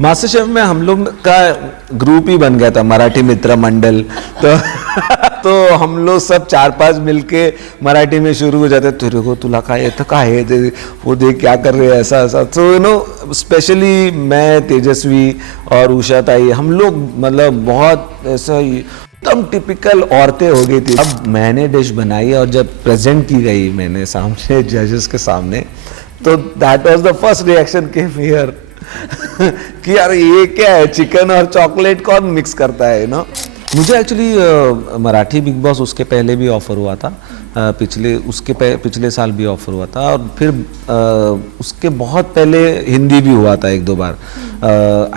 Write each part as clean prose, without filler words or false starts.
Master chef में हम लोग का ग्रुप ही बन गया था, मराठी मित्र मंडल। तो तो हम लोग सब 4-5 मिलके मराठी में शुरू हो जाते, तेरे को तुला काय येतं काय है, वो देख क्या कर रहे हैं, ऐसा ऐसा। तो यू नो स्पेशली मैं, तेजस्वी और उषा ताई, हम लोग मतलब बहुत ऐसा एकदम टिपिकल औरतें हो गई थी। अब मैंने डिश बनाई और जब प्रेजेंट की गई मैंने सामने जजेस के सामने, तो that was the first reaction came here कि यार ये क्या है, चिकन और चॉकलेट कौन मिक्स करता है ना। मुझे एक्चुअली मराठी बिग बॉस उसके पहले भी ऑफर हुआ था, पिछले साल भी ऑफर हुआ था, और फिर उसके बहुत पहले हिंदी भी हुआ था 1-2 बार।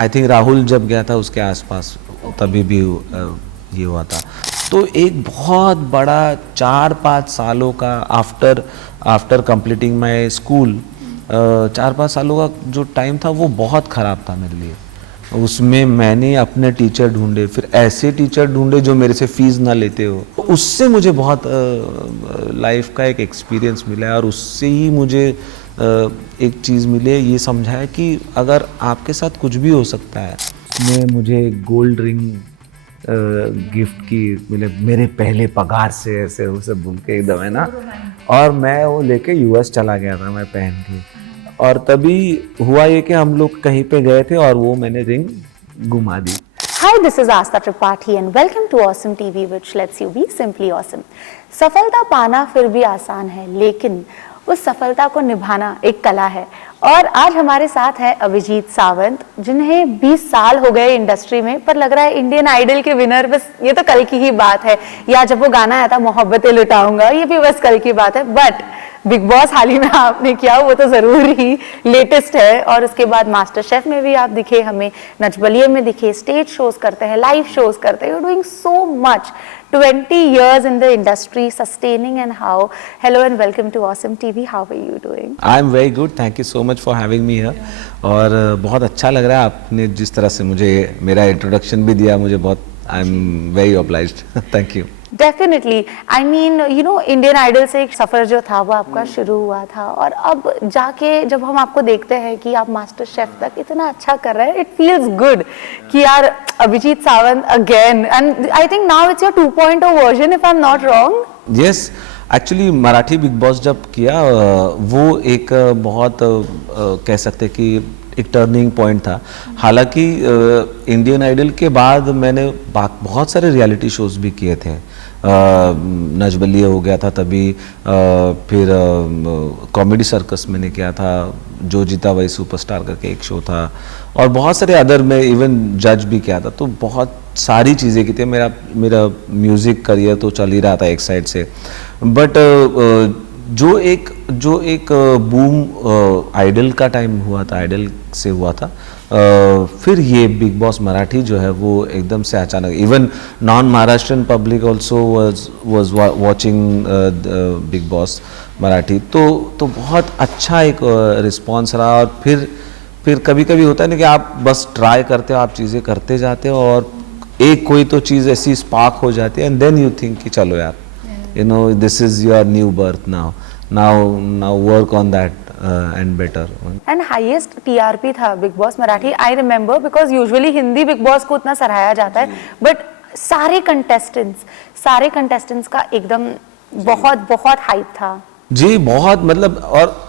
आई थिंक राहुल जब गया था उसके आसपास तभी भी ये हुआ था। तो एक बहुत बड़ा 4-5 सालों का आफ्टर कंप्लीटिंग माय स्कूल, 4-5 सालों का जो टाइम था वो बहुत ख़राब था मेरे लिए। उसमें मैंने अपने टीचर ढूंढे, फिर ऐसे टीचर ढूंढे जो मेरे से फीस ना लेते हो। उससे मुझे बहुत लाइफ का एक एक्सपीरियंस मिला है, और उससे ही मुझे एक चीज़ मिली है, ये समझा है कि अगर आपके साथ कुछ भी हो सकता है। मुझे गोल्ड रिंग गिफ्ट की मिले मेरे पहले पगार से, ऐसे उसे बोल के एकदम है ना, और मैं वो लेके यूएस चला गया था मैं पहन के। और तभी हुआ ये कि हम लोग कहीं पे गए थे और वो मैंने रिंग घुमा दी। Hi, this is Asta Tripathi and welcome to Awesome TV, which lets you be simply awesome. सफलता पाना फिर भी आसान है, लेकिन उस सफलता को निभाना एक कला है। और आज हमारे साथ है अभिजीत सावंत, जिन्हें 20 साल हो गए इंडस्ट्री में, पर लग रहा है इंडियन आइडल के विनर बस ये तो कल की ही बात है, या जब वो गाना आया था मोहब्बतें लुटाऊंगा, ये भी बस कल की बात है। बट बिग बॉस हाल ही में आपने किया वो तो जरूर ही लेटेस्ट है, और उसके बाद मास्टर शेफ में भी आप दिखे, हमें नच बलिए में दिखे, स्टेज शोज करते हैं, लाइव शोज करते हैं, you doing so much. 20 years in the industry, sustaining and how. Hello and welcome to Awesome TV. How are you doing? I am very good. Thank you so much for having me here. और बहुत अच्छा लग रहा है आपने जिस तरह से मुझे मेरा इंट्रोडक्शन भी दिया, मुझे बहुत I am very obliged. Thank you. Definitely, I mean you know Indian Idol से एक सफर जो था वो आपका शुरू हुआ था, और अब जाके जब हम आपको देखते हैं कि आप मास्टर शेफ तक इतना अच्छा कर रहे हैं, इट फील्स गुड कि यार Abhijeet Sawant again, and I think now it's your 2.0 version if I am not wrong. Yes, actually Marathi Bigg Boss जब किया वो एक बहुत कह सकते कि एक टर्निंग पॉइंट था। हालांकि इंडियन आइडल के बाद मैंने बहुत सारे रियलिटी शोज भी किए थे। नच बलिए हो गया था तभी, फिर कॉमेडी सर्कस मैंने किया था, जो जीता वही सुपरस्टार करके एक शो था, और बहुत सारे अदर में इवन जज भी किया था। तो बहुत सारी चीज़ें की थी। मेरा म्यूज़िक करियर तो चल ही रहा था एक साइड से, बट जो एक बूम आइडल का टाइम हुआ था, आइडल से हुआ था, फिर ये बिग बॉस मराठी जो है वो एकदम से अचानक, even non Maharashtrian public also was watching big Boss Marathi, तो बहुत अच्छा एक रिस्पॉन्स रहा। और फिर कभी कभी होता है ना कि आप बस ट्राई करते हो, आप चीज़ें करते जाते हो, और एक कोई तो चीज़ ऐसी स्पार्क हो जाती है, एंड देन यू थिंक कि चलो यार, you know, this is your new birth now work on that and better. And highest TRP था Bigg Boss Marathi, I remember, because usually Hindi Bigg Boss को उतना सराहाया जाता है, बट सारे कंटेस्टेंट्स का एकदम बहुत बहुत हाइप था जी, बहुत मतलब।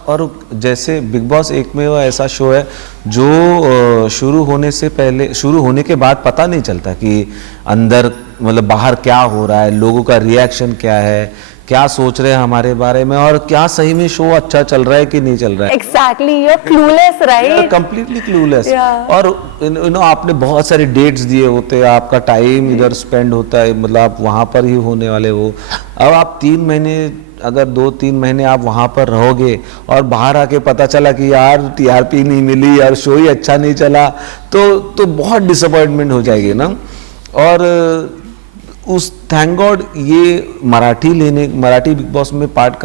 और जैसे बिग बॉस एक में वो ऐसा शो है जो शुरू होने के बाद पता नहीं चलता कि अंदर मतलब बाहर क्या हो रहा है, लोगों का रिएक्शन क्या है, क्या सोच रहे हैं हमारे बारे में, और क्या सही में शो अच्छा चल रहा है कि नहीं चल रहा है। Exactly, you are clueless, right? Completely clueless. और यू नो आपने बहुत सारे डेट्स दिए होते हैं, आपका टाइम इधर स्पेंड होता है, मतलब आप वहाँ पर ही होने वाले हो। अब आप 3 महीने, अगर 2-3 महीने आप वहाँ पर रहोगे और बाहर आके पता चला कि यार टीआरपी नहीं मिली, यार शो ही अच्छा नहीं चला, तो बहुत डिसअपॉइंटमेंट हो जाएगी ना। और उस थैंक गॉड ये मराठी बिग बॉस में पार्ट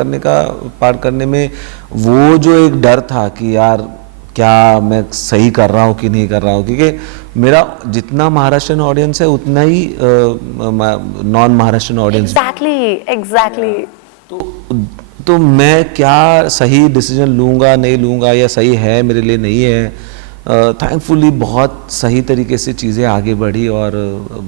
करने में वो जो एक डर था कि यार क्या मैं सही कर रहा हूँ कि नहीं कर रहा हूँ, क्योंकि मेरा जितना महाराष्ट्रियन ऑडियंस है उतना ही नॉन महाराष्ट्रियन ऑडियंस। एग्जैक्टली। तो मैं क्या सही डिसीजन लूँगा नहीं लूँगा, या सही है मेरे लिए नहीं है, थैंकफुली बहुत सही तरीके से चीज़ें आगे बढ़ी और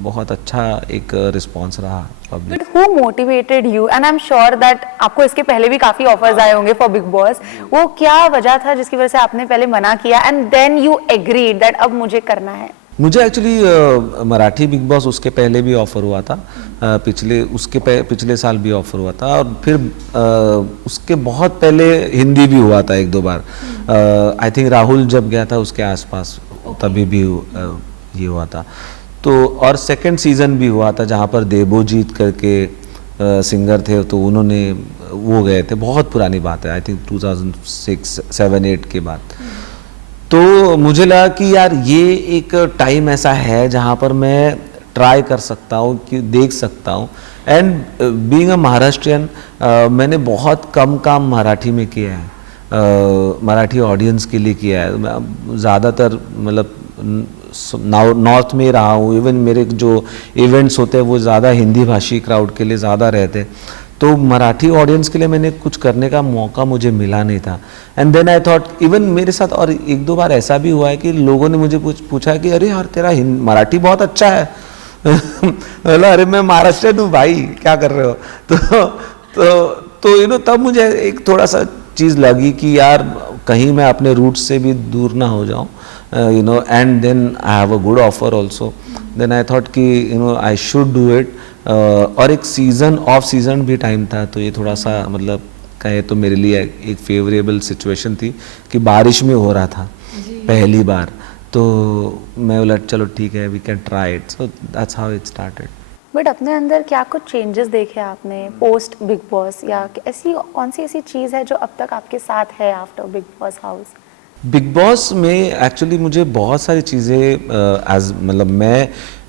बहुत अच्छा एक रिस्पांस रहा public. But who motivated you, and I am sure that आपको इसके पहले भी काफी ऑफर्स आए होंगे फॉर बिग बॉस, वो क्या वजह था जिसकी वजह से आपने पहले मना किया and then you agreed that अब मुझे करना है? मुझे एक्चुअली मराठी बिग बॉस उसके पहले भी ऑफर हुआ था, पिछले साल भी ऑफर हुआ था, और फिर उसके बहुत पहले हिंदी भी हुआ था एक दो बार। आई थिंक राहुल जब गया था उसके आसपास तभी भी ये हुआ था। तो और सेकंड सीजन भी हुआ था जहाँ पर देवोजीत करके सिंगर थे, तो उन्होंने वो गए थे, बहुत पुरानी बात है, आई थिंक 2006, 7, 8 के बाद। तो मुझे लगा कि यार ये एक टाइम ऐसा है जहाँ पर मैं ट्राई कर सकता हूँ, कि देख सकता हूँ। एंड बीइंग अ महाराष्ट्रियन, मैंने बहुत कम काम मराठी में किया है, मराठी ऑडियंस के लिए किया है। मैं ज़्यादातर मतलब नॉर्थ में रहा हूँ, इवन मेरे जो इवेंट्स होते हैं वो ज़्यादा हिंदी भाषी क्राउड के लिए ज़्यादा रहते हैं, तो मराठी ऑडियंस के लिए मैंने कुछ करने का मौका मुझे मिला नहीं था। And then I thought, even मेरे साथ और एक दो बार ऐसा भी हुआ है कि लोगों ने मुझे पूछा कि अरे यार तेरा मराठी बहुत अच्छा है। बोला अरे मैं महाराष्ट्रियन हूँ भाई, क्या कर रहे हो? तो यू नो तब मुझे एक थोड़ा सा चीज़ लगी कि यार कहीं मैं अपने रूट से भी दूर ना हो जाऊँ, you know. And then I have a good offer also, then I thought कि you know I should do it. और एक सीज़न ऑफ सीज़न भी टाइम था, तो ये थोड़ा सा मतलब कहे तो मेरे लिए एक फेवरेबल सिचुएशन थी कि बारिश में हो रहा था पहली बार, तो मैं बोला चलो ठीक है, we can try it, so that's how it started. But अपने अंदर क्या कुछ चेंजेस देखे आपने पोस्ट बिग बॉस, या ऐसी कौन सी ऐसी चीज़ है जो अब तक आपके साथ है after big boss house? Big boss में एक्चुअली मुझे बहुत सारी चीज़ें एज मतलब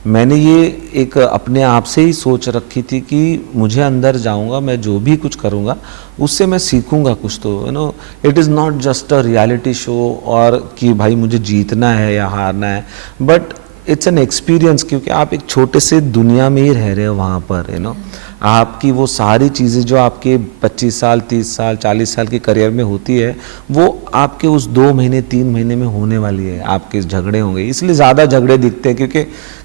मैंने ये एक अपने आप से ही सोच रखी थी कि मुझे अंदर जाऊंगा, मैं जो भी कुछ करूंगा उससे मैं सीखूंगा कुछ, तो you no it is not just a reality show और कि भाई मुझे जीतना है या हारना है, बट इट्स एन एक्सपीरियंस, क्योंकि आप एक छोटे से दुनिया में ही रह रहे हो वहाँ पर, यू नो। आपकी वो सारी चीज़ें जो आपके 25 साल 30 साल 40 साल के करियर में होती है, वो आपके उस 2 महीने 3 महीने में होने वाली है। आपके झगड़े होंगे, इसलिए ज़्यादा झगड़े दिखते हैं,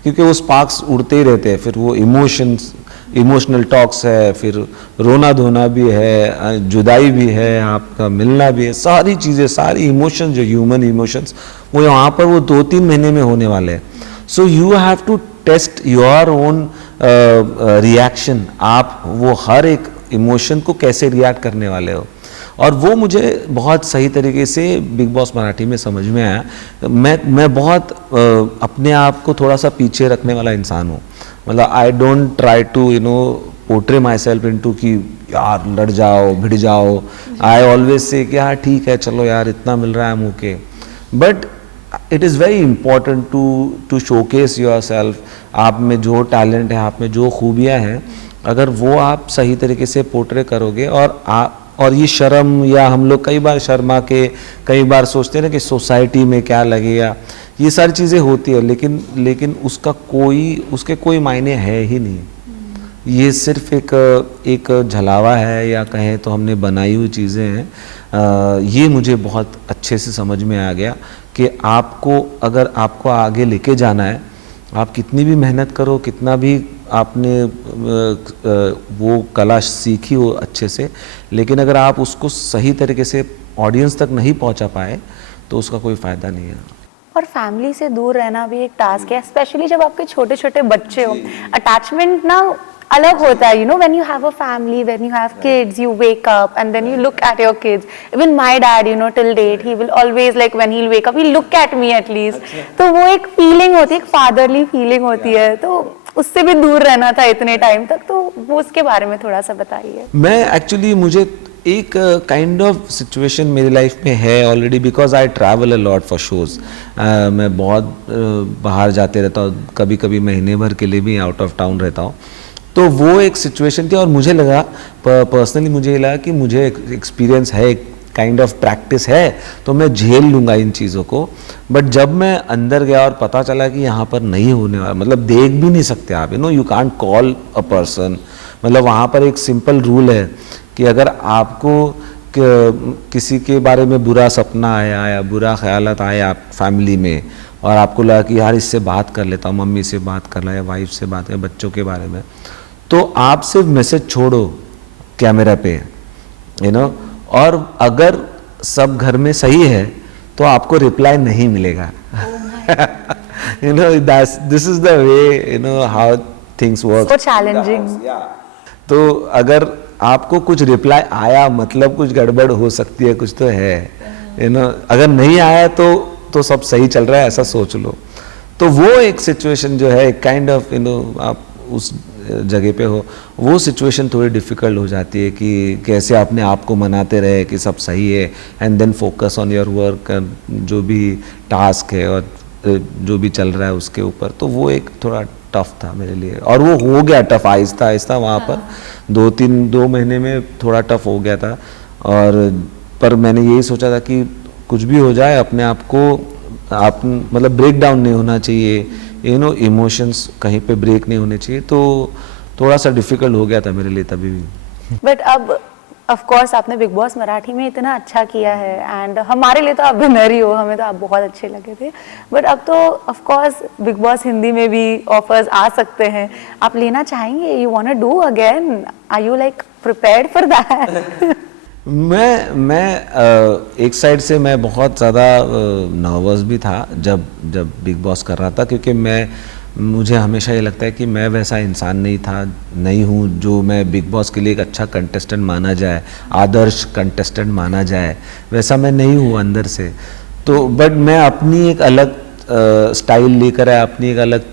क्योंकि वो स्पार्क्स उड़ते ही रहते हैं। फिर वो इमोशनल टॉक्स है, फिर रोना धोना भी है, जुदाई भी है, आपका मिलना भी है, सारी चीज़ें, सारी इमोशंस जो ह्यूमन इमोशंस, वो वहाँ पर वो 2-3 महीने में होने वाले हैं। So you have to test your own reaction, आप वो हर एक इमोशन को कैसे रिएक्ट करने वाले हो, और वो मुझे बहुत सही तरीके से बिग बॉस मराठी में समझ में आया। मैं बहुत अपने आप को थोड़ा सा पीछे रखने वाला इंसान हूँ, मतलब I don't try to you know portray my self into कि यार लड़ जाओ भिड़ जाओ। आई ऑलवेज से कि हाँ ठीक है चलो यार इतना मिल रहा है मुँह के, but it is very important to showcase your self. आप में जो टैलेंट है, आप में जो खूबियाँ हैं, अगर वो आप सही तरीके से पोर्ट्रे करोगे, और ये शर्म, या हम लोग कई बार शर्मा के कई बार सोचते हैं ना कि सोसाइटी में क्या लगेगा, ये सारी चीज़ें होती है, लेकिन उसके कोई मायने है ही नहीं। ये सिर्फ एक झलावा है, या कहें तो हमने बनाई हुई चीज़ें हैं। ये मुझे बहुत अच्छे से समझ में आ गया कि अगर आपको आगे लेके जाना है, आप कितनी भी मेहनत करो, कितना भी आपने वो कला सीखी हो अच्छे से, लेकिन अगर आप उसको सही तरीके से ऑडियंस तक नहीं पहुंचा पाए तो उसका कोई फ़ायदा नहीं है। और फैमिली से दूर रहना भी एक टास्क है, स्पेशली जब आपके छोटे छोटे बच्चे हो। अटैचमेंट ना अलग होता है, you know, when you have a family, when you have kids, you wake up and then you look at your kids. Even my dad, you know, till date, he will always, like when he'll wake up, he'll look at me at least. तो वो एक feeling होती है, एक fatherly feeling होती है, तो उससे भी दूर रहना था इतने टाइम तक, तो वो उसके बारे में थोड़ा सा बताइए। मैं एक्चुअली मुझे एक काइंड ऑफ सिचुएशन मेरी लाइफ में है already, because I travel a lot for shows. मैं बहुत बाहर जाते रहता हूँ, कभी कभी महीने भर के लिए भी आउट ऑफ टाउन रहता हूँ। तो वो एक सिचुएशन थी, और मुझे लगा पर्सनली मुझे लगा कि मुझे एक्सपीरियंस है, काइंड ऑफ प्रैक्टिस है, तो मैं झेल लूँगा इन चीज़ों को। बट जब मैं अंदर गया और पता चला कि यहाँ पर नहीं होने वाला, मतलब देख भी नहीं सकते आप, you know, you can't call a person, मतलब वहाँ पर एक सिंपल रूल है कि अगर आपको किसी के बारे में बुरा सपना आया या बुरा ख्यालात आया आप फैमिली में, और आपको लगा कि यार इससे बात कर लेता हूँ, मम्मी से बात कर ला या वाइफ से बात कर, बच्चों के बारे में, तो आप सिर्फ मैसेज छोड़ो कैमरा पे, और अगर सब घर में सही है तो आपको रिप्लाई नहीं मिलेगा। This is the way how things work. So challenging. तो अगर आपको कुछ रिप्लाई आया मतलब कुछ गड़बड़ हो सकती है, कुछ तो है, अगर नहीं आया तो सब सही चल रहा है, ऐसा सोच लो। तो वो एक सिचुएशन जो है, एक काइंड ऑफ आप उस जगह पे हो, वो सिचुएशन थोड़ी डिफ़िकल्ट हो जाती है कि कैसे अपने आप को मनाते रहे कि सब सही है, and then focus on your work, जो भी टास्क है और जो भी चल रहा है उसके ऊपर। तो वो एक थोड़ा टफ था मेरे लिए, और वो हो गया टफ आहिस्ता आहिस्ता वहाँ पर। 2 महीने में थोड़ा टफ हो गया था, पर मैंने यही सोचा था कि कुछ भी हो जाए अपने आप को मतलब ब्रेक डाउन नहीं होना चाहिए, इमोशंस कहीं पे ब्रेक नहीं होने चाहिए। तो थोड़ा सा डिफिकल्ट हो गया था मेरे लिए तभी भी। बट अब ऑफ कोर्स आपने बिग बॉस मराठी में इतना अच्छा किया है, एंड हमारे लिए तो आप विनर ही हो, हमें तो आप बहुत अच्छे लगे थे। बट अब तो of course Bigg Boss Hindi में भी ऑफर्स आ सकते हैं, आप लेना चाहेंगे? You want to do again? Are you like prepared for that? मैं एक साइड से मैं बहुत ज़्यादा नर्वस भी था जब बिग बॉस कर रहा था, क्योंकि मुझे हमेशा ये लगता है कि मैं वैसा इंसान नहीं हूँ जो मैं बिग बॉस के लिए एक अच्छा कंटेस्टेंट माना जाए, आदर्श कंटेस्टेंट माना जाए, वैसा मैं नहीं हूँ अंदर से। तो बट मैं अपनी एक अलग स्टाइल लेकर आया, अपनी एक अलग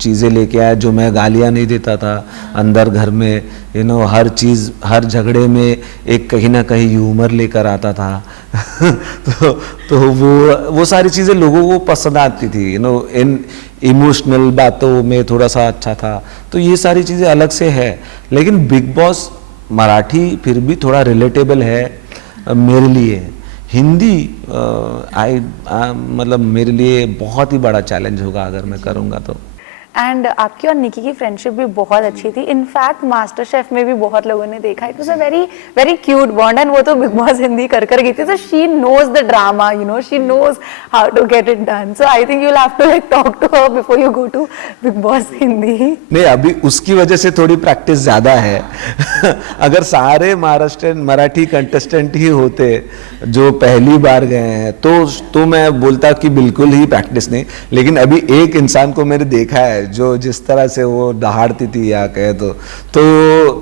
चीज़ें लेके आया, जो मैं गालियाँ नहीं देता था अंदर घर में, हर चीज़, हर झगड़े में एक कहीं ना कहीं ह्यूमर लेकर आता था। तो वो सारी चीज़ें लोगों को पसंद आती थी, इन इमोशनल बातों में थोड़ा सा अच्छा था। तो ये सारी चीज़ें अलग से है, लेकिन बिग बॉस मराठी फिर भी थोड़ा रिलेटेबल है मेरे लिए। हिंदी मतलब मेरे लिए बहुत ही बड़ा चैलेंज होगा अगर मैं करूँगा तो। एंड आपकी और निकी की फ्रेंडशिप भी बहुत अच्छी थी। इनफैक्ट मास्टर शेफ में भी बहुत लोगों ने देखा, it was a very very cute bond, and वो तो बिग बॉस हिंदी कर गई थी, so she knows the drama, she knows how to get it done. So I think you'll have to like talk to her before you go to Big Boss Hindi. नहीं, अभी उसकी वजह से थोड़ी प्रैक्टिस ज़्यादा है। अगर सारे महाराष्ट्रियन मराठी कंटेस्टेंट ही होते जो पहली बार गए हैं तो मैं बोलता कि बिल्कुल ही प्रैक्टिस नहीं, लेकिन अभी एक इंसान को मैंने देखा है जो जिस तरह से वो दहाड़ती थी या कहे तो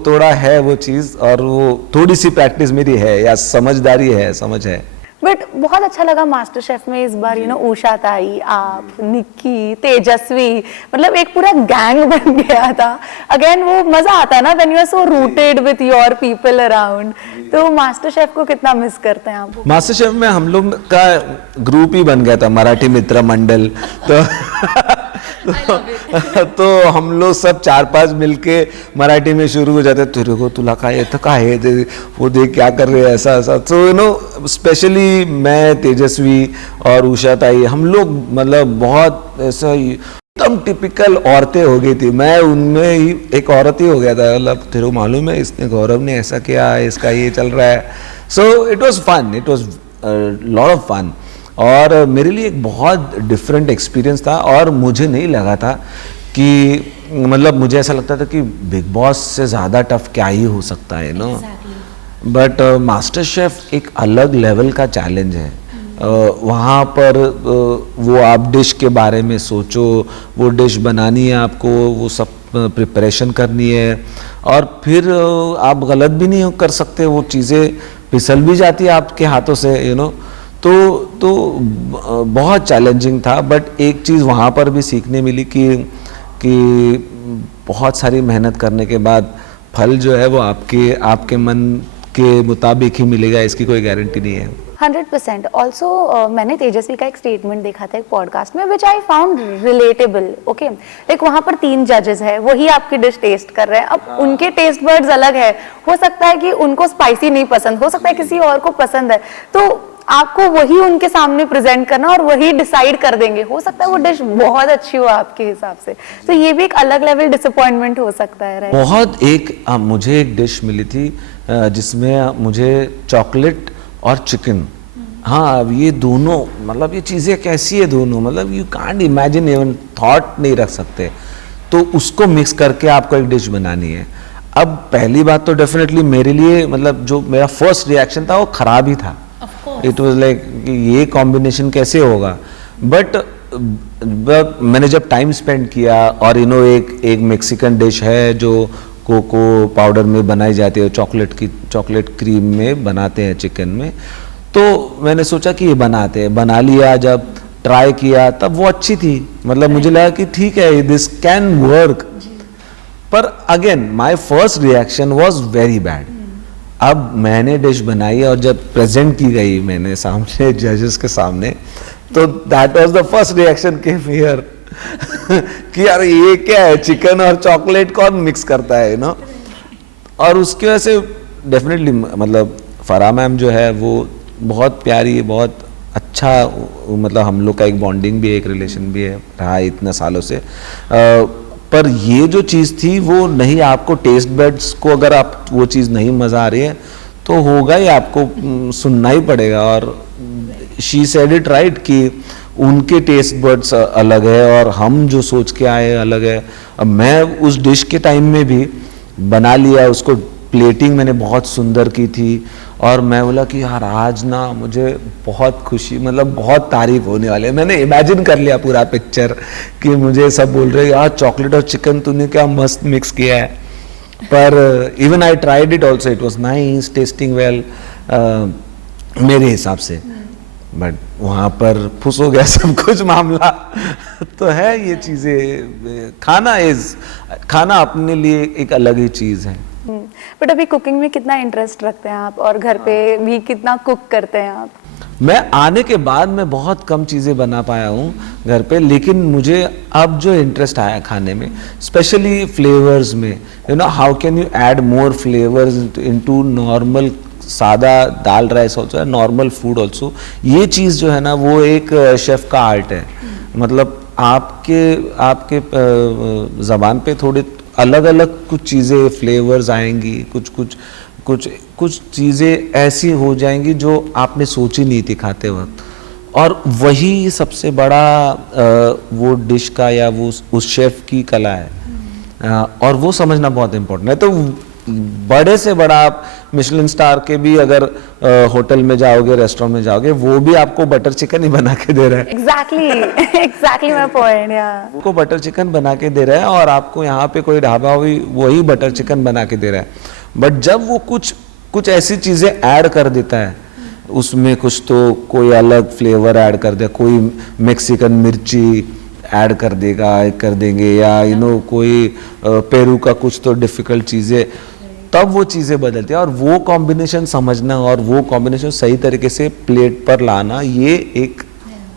थोड़ा है वो चीज़, और वो थोड़ी सी प्रैक्टिस मेरी है या समझदारी है, समझ है। बट बहुत अच्छा लगा मास्टर शेफ में इस बार उषा ताई, आप, निक्की, तेजस्वी, मतलब एक पूरा गैंग बन गया था। अगेन वो मजा आता है ना when you are so rooted with your people around. तो मास्टर शेफ को कितना मिस करते हैं आप? मास्टर शेफ में हम लोग का ग्रुप ही बन गया था, मराठी मित्र मंडल। तो हम लोग सब 4-5 मिलके मराठी में शुरू हो जाते, तेरे को तुला काय येतं काय है, वो देख क्या कर रहे हैं, ऐसा। तो स्पेशली मैं, तेजस्वी और उषा ताई, हम लोग मतलब बहुत ऐसा एकदम टिपिकल औरतें हो गई थी। मैं उनमें ही एक औरत ही हो गया था, मतलब तेरे को मालूम है इसने, गौरव ने ऐसा किया, इसका ये चल रहा है। So it was fun, it was lot of fun, और मेरे लिए एक बहुत डिफरेंट एक्सपीरियंस था। और मुझे नहीं लगा था कि मतलब मुझे ऐसा लगता था कि बिग बॉस से ज़्यादा टफ क्या ही हो सकता है बट मास्टर शेफ एक अलग लेवल का चैलेंज है। वहाँ पर वो आप डिश के बारे में सोचो, वो डिश बनानी है आपको, वो सब प्रिपरेशन करनी है, और फिर आप गलत भी नहीं कर सकते, वो चीज़ें फिसल भी जाती है आपके हाथों से, तो बहुत चैलेंजिंग था। बट एक चीज़ वहाँ पर भी सीखने मिली कि बहुत सारी मेहनत करने के बाद फल जो है वो आपके मन के मुताबिक ही मिलेगा, इसकी कोई गारंटी नहीं है। 100%। ऑल्सो मैंने तेजस्वी का एक स्टेटमेंट देखा था एक पॉडकास्ट में, which I found relatable. Okay, like वहाँ पर 3 जजेस है, वही आपकी डिश टेस्ट कर रहे हैं। अब उनके टेस्ट बर्ड्स अलग है, हो सकता है कि उनको स्पाइसी नहीं पसंद, हो सकता है किसी और को पसंद है। तो आपको वही उनके सामने प्रेजेंट करना और वही डिसाइड कर देंगे। हो सकता है वो डिश बहुत अच्छी हो आपके हिसाब से, तो ये भी एक अलग लेवल डिसअपॉइंटमेंट हो सकता है, राइट? बहुत मुझे एक डिश मिली थी जिसमें मुझे चॉकलेट और चिकन, हाँ अब ये दोनों मतलब ये चीज़ें कैसी है दोनों, मतलब you can't imagine, even thought नहीं रख सकते। तो उसको मिक्स करके आपको एक डिश बनानी है। अब पहली बात तो डेफिनेटली मेरे लिए मतलब जो मेरा फर्स्ट रिएक्शन था वो खराब ही था। इट वाज लाइक ये कॉम्बिनेशन कैसे होगा, बट मैंने जब टाइम स्पेंड किया और एक मेक्सिकन डिश है जो कोको पाउडर में बनाई जाती है, चॉकलेट क्रीम में बनाते हैं चिकन में, तो मैंने सोचा कि ये बना लिया। जब ट्राई किया तब वो अच्छी थी, मतलब मुझे लगा कि ठीक है दिस कैन वर्क, पर again my first reaction was very bad. अब मैंने डिश बनाई और जब प्रेजेंट की गई मैंने सामने जजेस के सामने, तो that was the first reaction came here कि यार ये क्या है, चिकन और चॉकलेट कौन मिक्स करता है, नो। और उसकी वजह से डेफिनेटली मतलब फराह मैम जो है वो बहुत प्यारी, बहुत अच्छा, मतलब हम लोग का एक बॉन्डिंग भी है, एक रिलेशन भी है रहा है इतने सालों से। पर ये जो चीज़ थी वो नहीं, आपको टेस्ट बड्स को अगर आप वो चीज़ नहीं मज़ा आ रही है तो होगा ही, आपको सुनना ही पड़ेगा। और शी सेड इट राइट कि उनके टेस्ट बड्स अलग है और हम जो सोच के आए अलग है। अब मैं उस डिश के टाइम में भी बना लिया, उसको प्लेटिंग मैंने बहुत सुंदर की थी और मैं बोला कि यार आज ना मुझे बहुत खुशी, मतलब बहुत तारीफ होने वाले है। मैंने इमेजिन कर लिया पूरा पिक्चर कि मुझे सब बोल रहे यार चॉकलेट और चिकन तूने क्या मस्त मिक्स किया है। पर even I tried it also, it was nice, testing well मेरे हिसाब से, बट वहाँ पर फुस हो गया सब कुछ मामला। तो है ये चीज़ें, खाना अपने लिए एक अलग ही चीज़ है। बट अभी कुकिंग में कितना इंटरेस्ट रखते हैं आप, और घर पे भी कितना कुक करते हैं आप? मैं आने के बाद मैं बहुत कम चीज़ें बना पाया हूँ घर पे, लेकिन मुझे अब जो इंटरेस्ट आया खाने में, स्पेशली फ्लेवर्स में, you know how can you add more flavours into normal सादा dal rice also, normal food also. ये चीज़ जो है ना वो एक शेफ़ का आर्ट है। मतलब आपके ज़बान पे थोड़े अलग अलग कुछ चीज़ें फ्लेवर्स आएंगी, कुछ चीज़ें ऐसी हो जाएंगी जो आपने सोची नहीं थी खाते वक्त, और वही सबसे बड़ा वो डिश का या वो उस शेफ़ की कला है। और वो समझना बहुत इम्पोर्टेंट है। तो बड़े से बड़ा आप मिशेलिन स्टार के भी अगर होटल में जाओगे, रेस्टोरेंट में जाओगे, वो भी आपको बटर चिकन ही बना के दे रहा है। Exactly my point. आपको बटर चिकन बना के दे रहा है और आपको यहाँ पे कोई ढाबा वही बटर चिकन बना के दे रहा है। बट जब वो कुछ ऐसी चीज़ें ऐड कर देता है उसमें, कुछ तो कोई अलग फ्लेवर ऐड कर दे, कोई मेक्सिकन मिर्ची ऐड कर देंगे, या कोई पेरू का कुछ तो डिफ़िकल्ट चीज़ें, तब वो चीज़ें बदलती है। और वो कॉम्बिनेशन समझना और वो कॉम्बिनेशन सही तरीके से प्लेट पर लाना, ये एक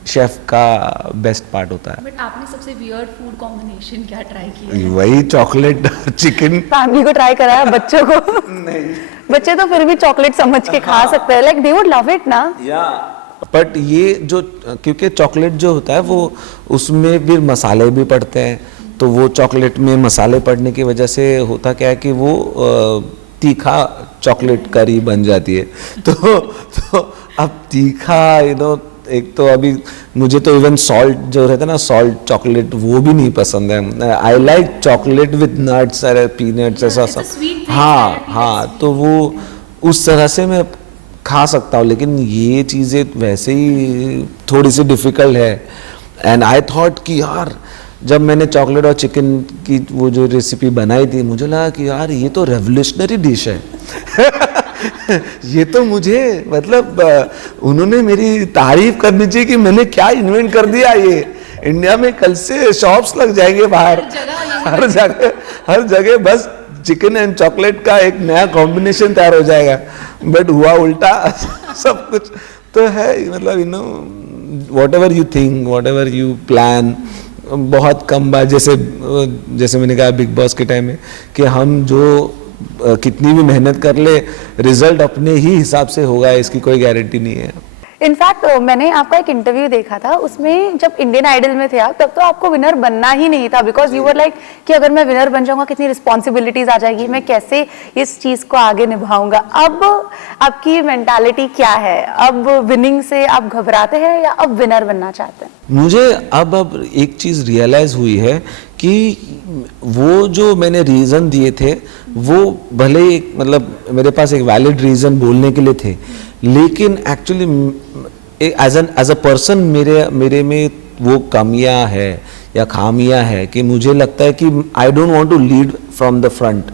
शेफ का बेस्ट पार्ट होता है। बट आपने सबसे वियर्ड फूड कॉम्बिनेशन क्या ट्राई किया? वही चॉकलेट चिकन। फैमिली को ट्राई कराया, बच्चों को नहीं, बच्चे तो फिर भी चॉकलेट समझ के खा सकते हैं, like they would love it ना। बट ये जो, क्योंकि चॉकलेट जो होता है वो उसमें भी मसाले भी पड़ते हैं, तो वो चॉकलेट में मसाले पड़ने की वजह से होता क्या है कि वो तीखा चॉकलेट करी बन जाती है। तो अब तीखा एक तो अभी मुझे तो इवन सॉल्ट जो रहता है ना, सॉल्ट चॉकलेट, वो भी नहीं पसंद है। I like chocolate with nuts और पीनट्स, ऐसा सब। हाँ, तो वो उस तरह से मैं खा सकता हूँ, लेकिन ये चीज़ें वैसे ही थोड़ी सी डिफ़िकल्ट है। एंड आई थॉट कि यार जब मैंने चॉकलेट और चिकन की वो जो रेसिपी बनाई थी, मुझे लगा कि यार ये तो रेवोल्यूशनरी डिश है। ये तो मुझे मतलब उन्होंने मेरी तारीफ करनी चाहिए कि मैंने क्या इन्वेंट कर दिया। ये इंडिया में कल से शॉप्स लग जाएंगे बाहर, हर जगह बस चिकन एंड चॉकलेट का एक नया कॉम्बिनेशन तैयार हो जाएगा। बट हुआ उल्टा सब कुछ तो है, मतलब what ever you think, what ever you plan, बहुत कम बार, जैसे मैंने कहा बिग बॉस के टाइम में कि हम जो कितनी भी मेहनत कर ले, रिजल्ट अपने ही हिसाब से होगा, इसकी कोई गारंटी नहीं है। इनफैक्ट मैंने आपका एक इंटरव्यू देखा था, उसमें जब इंडियन आइडल में थे आप, तब तो आपको विनर बनना ही नहीं था, बिकॉज यू वर लाइक कि अगर मैं विनर बन जाऊंगा कितनी रिस्पॉन्सिबिलिटीज आ जाएगी, मैं कैसे इस चीज को आगे निभाऊंगा। अब आपकी मेंटालिटी क्या है? अब विनिंग से आप घबराते हैं या अब विनर बनना चाहते हैं? मुझे अब एक चीज़ रियलाइज हुई है कि वो जो मैंने रीज़न दिए थे वो भले ही मतलब मेरे पास एक वैलिड रीज़न बोलने के लिए थे, लेकिन एक्चुअली एज अ पर्सन मेरे में वो कमियां है या खामियां है कि मुझे लगता है कि I don't want to lead from the front.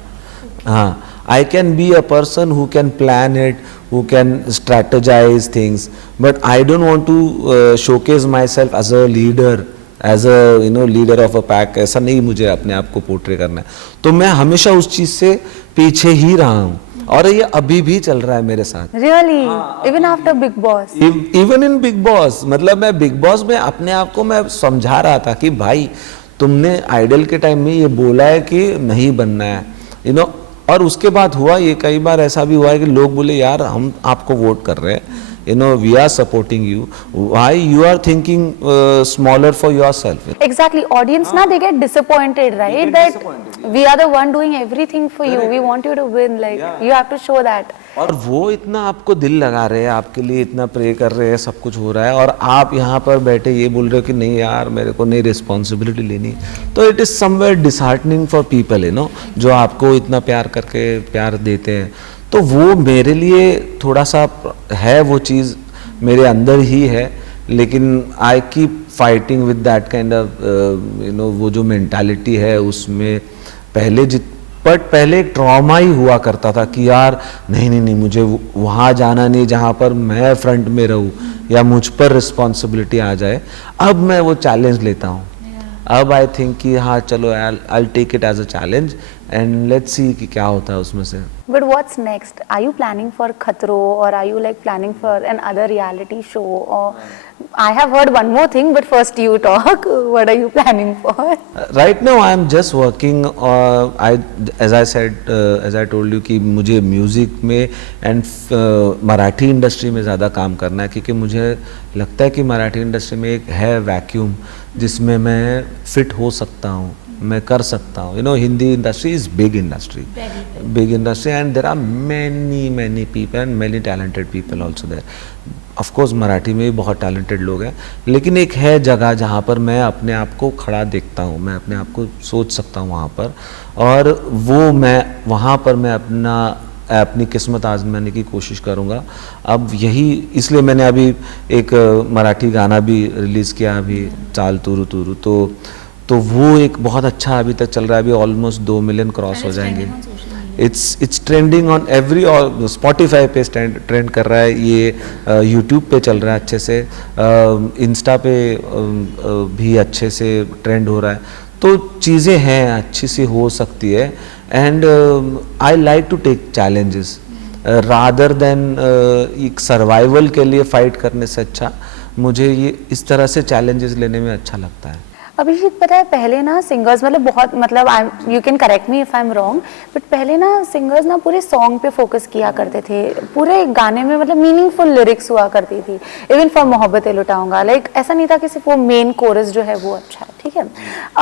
हाँ, I can be a person who can plan it, who can strategize things, but I don't want to showcase myself as a leader, as a leader of a pack। ऐसा नहीं मुझे अपने आप को portray करना है, तो मैं हमेशा उस चीज से पीछे ही रहा हूँ और ये अभी भी चल रहा है मेरे साथ। Really? Even after Big Boss? Even in big boss, मतलब मैं बिग बॉस में अपने आप को मैं समझा रहा था कि भाई तुमने आइडल के टाइम में ये बोला है कि नहीं बनना है, और उसके बाद हुआ ये, कई बार ऐसा भी हुआ है कि लोग बोले यार हम आपको वोट कर रहे हैं, we are supporting you, why you are thinking smaller for yourself. Exactly, audience na they get disappointed, right? That we are the one doing everything for you, we want you to win, like you have to show that. और वो इतना आपको दिल लगा रहे हैं, आपके लिए इतना प्रे कर रहे हैं, सब कुछ हो रहा है, और आप यहाँ पर बैठे ये बोल रहे हो कि नहीं यार मेरे को नहीं रिस्पॉन्सिबिलिटी लेनी, तो it is somewhere disheartening for people, जो आपको इतना प्यार करके प्यार देते हैं। तो वो मेरे लिए थोड़ा सा है, वो चीज़ मेरे अंदर ही है, लेकिन I keep fighting with that kind of वो जो मेंटालिटी है उसमें पहले एक ट्रॉमा ही हुआ करता था कि यार नहीं मुझे वहाँ जाना नहीं जहाँ पर मैं फ्रंट में रहूँ या मुझ पर रिस्पॉन्सिबिलिटी आ जाए। अब मैं वो चैलेंज लेता हूँ, अब आई थिंक कि हाँ चलो I take it as a challenge and let's see कि क्या होता है उसमें से। But what's next? Are you planning for Khatro, or are you like planning for another reality show? Or I have heard one more thing, but first you talk. What are you planning for? Right now I am just working, as I said, as I told you कि मुझे music में and Marathi industry में ज़्यादा काम करना है, क्योंकि मुझे लगता है कि मराठी इंडस्ट्री में एक है वैक्यूम जिसमें मैं फिट हो सकता हूँ, मैं कर सकता हूँ। Hindi industry is big industry and there are many people and many talented people also there. Of course Marathi में भी बहुत टैलेंटेड लोग हैं, लेकिन एक है जगह जहाँ पर मैं अपने आप को खड़ा देखता हूँ, मैं अपने आप को सोच सकता हूँ वहाँ पर, और वो मैं वहाँ पर मैं अपनी किस्मत आजमाने की कोशिश करूँगा। अब यही इसलिए मैंने अभी एक मराठी गाना भी रिलीज़ किया, अभी चाल तुरु तुरु, तो वो एक बहुत अच्छा अभी तक चल रहा है, अभी ऑलमोस्ट 2 मिलियन क्रॉस हो जाएंगे। It's trending on every, Spotify पे ट्रेंड कर रहा है, ये यूट्यूब पे चल रहा है अच्छे से, इंस्टा पे भी अच्छे से ट्रेंड हो रहा है, तो चीज़ें हैं अच्छी सी हो सकती है। And I like to take challenges rather than एक सर्वाइवल के लिए फाइट करने से अच्छा मुझे ये इस तरह से चैलेंजेस लेने में अच्छा लगता है। अभिजीत, पता है पहले ना सिंगर्स बहुत you can correct me if I am wrong, but पहले ना सिंगर्स ना पूरे सॉन्ग पे फोकस किया करते थे, पूरे गाने में मीनिंगफुल लिरिक्स हुआ करती थी। इवन फॉर मोहब्बतें लुटाऊंगा, ऐसा नहीं था कि सिर्फ वो मेन कोरस जो है वो अच्छा है, ठीक है।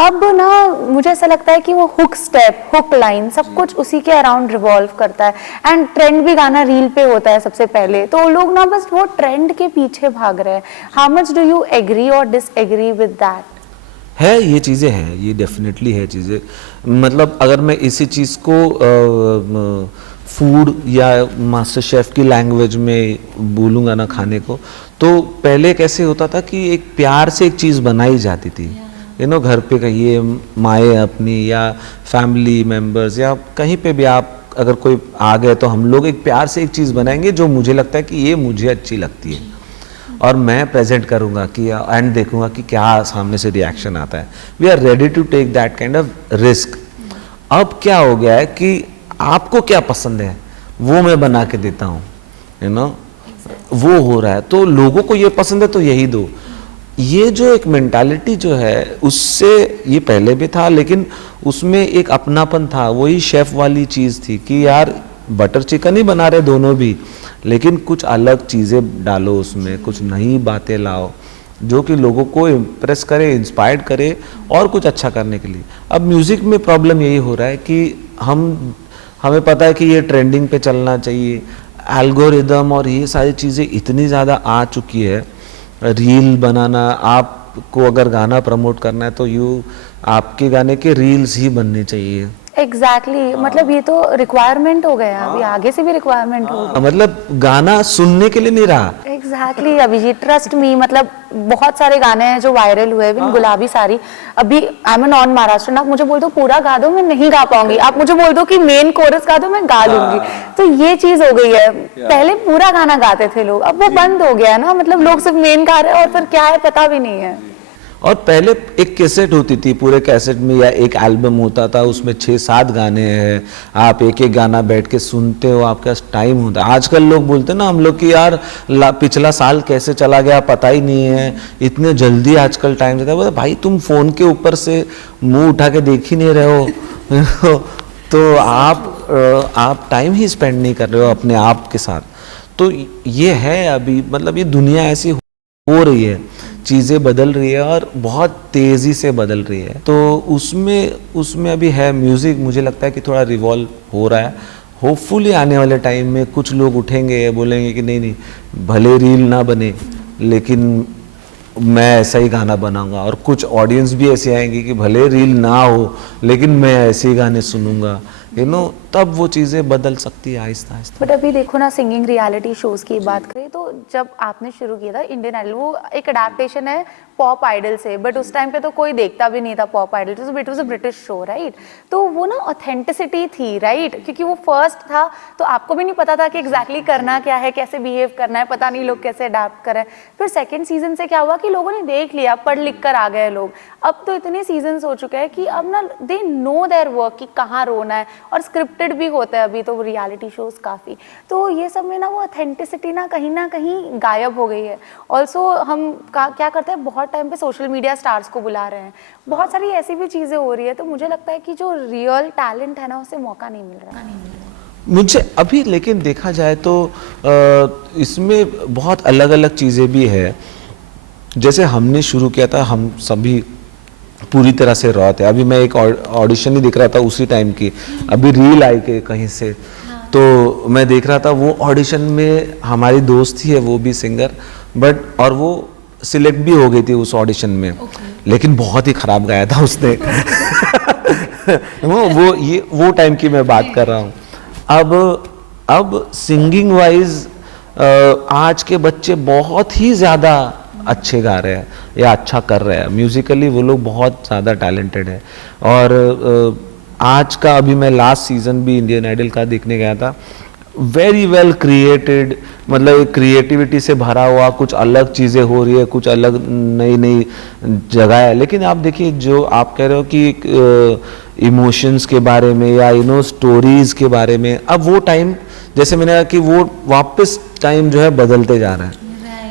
अब ना मुझे ऐसा लगता है कि वो हुक स्टेप, हुक लाइन, सब कुछ उसी के अराउंड रिवॉल्व करता है, एंड ट्रेंड भी गाना रील पे होता है सबसे पहले, तो लोग ना बस वो ट्रेंड के पीछे भाग रहे हैं। How much do you agree और डिसएग्री विद दैट? है, ये चीज़ें हैं, ये डेफिनेटली है चीज़ें। मतलब अगर मैं इसी चीज़ को फूड या मास्टर शेफ़ की लैंग्वेज में बोलूँगा ना खाने को, तो पहले कैसे होता था कि एक प्यार से एक चीज़ बनाई जाती थी, घर पे कहिए माएँ अपनी या फैमिली मेम्बर्स या कहीं पे भी आप अगर कोई आ गए तो हम लोग एक प्यार से एक चीज़ बनाएंगे जो मुझे लगता है कि ये मुझे अच्छी लगती है, और मैं प्रेजेंट करूँगा कि एंड देखूँगा कि क्या सामने से रिएक्शन आता है। We are ready to take that kind of risk. अब क्या हो गया है कि आपको क्या पसंद है वो मैं बना के देता हूँ, वो हो रहा है, तो लोगों को ये पसंद है तो यही दो। ये जो एक मेंटालिटी जो है उससे ये पहले भी था, लेकिन उसमें एक अपनापन था, वही शेफ वाली चीज़ थी कि यार बटर चिकन ही बना रहे दोनों भी, लेकिन कुछ अलग चीज़ें डालो उसमें, कुछ नई बातें लाओ जो कि लोगों को इम्प्रेस करे, इंस्पायर्ड करे और कुछ अच्छा करने के लिए। अब म्यूज़िक में प्रॉब्लम यही हो रहा है कि हमें पता है कि ये ट्रेंडिंग पे चलना चाहिए, एल्गोरिदम और ये सारी चीज़ें इतनी ज़्यादा आ चुकी है। रील बनाना, आपको अगर गाना प्रमोट करना है तो आपके गाने के रील्स ही बनने चाहिए। एग्जैक्टली मतलब ये तो रिक्वायरमेंट हो गया, अभी आगे से भी रिक्वायरमेंट होगा। मतलब गाना सुनने के लिए नहीं रहा। एग्जैक्टली अभिजीत, ट्रस्ट मी, मतलब बहुत सारे गाने हैं जो वायरल हुए, इवन गुलाबी साड़ी। अभी आई एम नॉन महाराष्ट्र, आप मुझे बोल दो पूरा गा दो, मैं नहीं गा पाऊंगी। आप मुझे बोल दो कि मेन कोरस गा दो, मैं गा लूंगी। तो ये चीज हो गई है। पहले पूरा गाना गाते थे लोग, अब वो बंद हो गया है ना, मतलब लोग सिर्फ मेन गा रहे हैं और फिर क्या है पता भी नहीं है। और पहले एक कैसेट होती थी, पूरे कैसेट में या एक एल्बम होता था, उसमें 6-7 गाने हैं, आप एक एक गाना बैठ के सुनते हो, आपके पास टाइम होता है। आजकल लोग बोलते हैं ना हम लोग कि यार पिछला साल कैसे चला गया पता ही नहीं है, इतने जल्दी आजकल टाइम जाता है। बोले भाई तुम फोन के ऊपर से मुंह उठा के देख ही नहीं रहे हो तो आप टाइम ही स्पेंड नहीं कर रहे हो अपने आप के साथ। तो ये है अभी, मतलब ये दुनिया ऐसी हो रही है, चीज़ें बदल रही है और बहुत तेज़ी से बदल रही है। तो उसमें अभी है म्यूज़िक, मुझे लगता है कि थोड़ा रिवॉल्व हो रहा है। होपफुली आने वाले टाइम में कुछ लोग उठेंगे, बोलेंगे कि नहीं भले रील ना बने लेकिन मैं ऐसा ही गाना बनाऊंगा। और कुछ ऑडियंस भी ऐसे आएंगे कि भले रील ना हो लेकिन मैं ऐसे ही गाने सुनूंगा, तब वो चीज़ें बदल सकती है आहिस्ता आहिस्ता। बट अभी देखो ना, सिंगिंग रियलिटी शोज की बात करें तो जब आपने शुरू किया था इंडियन आइडल, वो एक अडेप्टेशन है पॉप आइडल से, बट उस टाइम पे तो कोई देखता भी नहीं था पॉप आइडल, तो it was a British show, right? तो वो ना ऑथेंटिसिटी थी, राइट? क्योंकि वो फर्स्ट था तो आपको भी नहीं पता था कि एग्जैक्टली करना क्या है, कैसे बिहेव करना है, पता नहीं लोग कैसे अडेप्ट करें। फिर सेकेंड सीजन से क्या हुआ कि लोगों ने देख लिया, पढ़ लिख कर आ गए लोग। अब तो इतने सीजन हो चुके हैं कि अब ना दे नो देयर वर्क कि कहाँ रोना है, और स्क्रिप्टेड भी होता है अभी तो रियलिटी शोज काफ़ी। तो ये सब में ना वो ऑथेंटिसिटी ना कहीं गायब हो गई है। ऑल्सो हम क्या करते हैं, बहुत टाइम पे सोशल मीडिया स्टार्स को बुला रहे हैं, बहुत सारी ऐसी भी चीज़ें हो रही है। तो मुझे लगता है कि जो रियल टैलेंट है ना उसे मौका नहीं मिल रहा है मुझे अभी। लेकिन देखा जाए तो इसमें बहुत अलग अलग चीज़ें भी है। जैसे हमने शुरू किया था, हम सभी पूरी तरह से रॉ थे। अभी मैं एक ऑडिशन ही देख रहा था उसी टाइम की, अभी रील आई के कहीं से, तो मैं देख रहा था वो ऑडिशन में हमारी दोस्त थी है, वो भी सिंगर, बट और वो सिलेक्ट भी हो गई थी उस ऑडिशन में, लेकिन बहुत ही खराब गाया था उसने वो टाइम की मैं बात कर रहा हूँ। अब सिंगिंग वाइज आज के बच्चे बहुत ही ज़्यादा अच्छे गा रहे हैं या अच्छा कर रहे हैं, म्यूजिकली वो लोग बहुत ज़्यादा टैलेंटेड है। और आज का अभी मैं लास्ट सीज़न भी इंडियन आइडल का देखने गया था, वेरी वेल क्रिएटेड, मतलब एक क्रिएटिविटी से भरा हुआ, कुछ अलग चीज़ें हो रही है, कुछ अलग नई जगह है। लेकिन आप देखिए जो आप कह रहे हो कि इमोशंस के बारे में या स्टोरीज के बारे में, अब वो टाइम, जैसे मैंने कहा कि वो वापस टाइम जो है बदलते जा रहा है।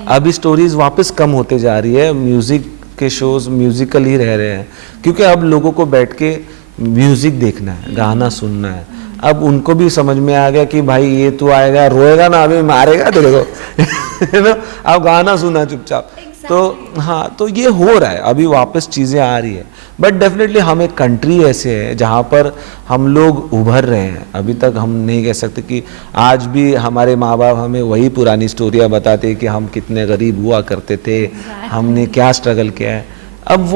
अभी स्टोरीज वापस कम होते जा रही है, म्यूजिक के शोज म्यूजिकल ही रह रहे हैं, क्योंकि अब लोगों को बैठ के म्यूजिक देखना है, गाना सुनना है। अब उनको भी समझ में आ गया कि भाई ये तू आएगा रोएगा ना, अभी मारेगा तेरे को अब गाना सुना चुपचाप। तो हाँ, तो ये हो रहा है, अभी वापस चीज़ें आ रही है। बट डेफिनेटली हम एक कंट्री ऐसे है जहाँ पर हम लोग उभर रहे हैं। अभी तक हम नहीं कह सकते कि आज भी हमारे माँ बाप हमें वही पुरानी स्टोरियाँ बताते हैं कि हम कितने गरीब हुआ करते थे, हमने क्या स्ट्रगल किया है। अब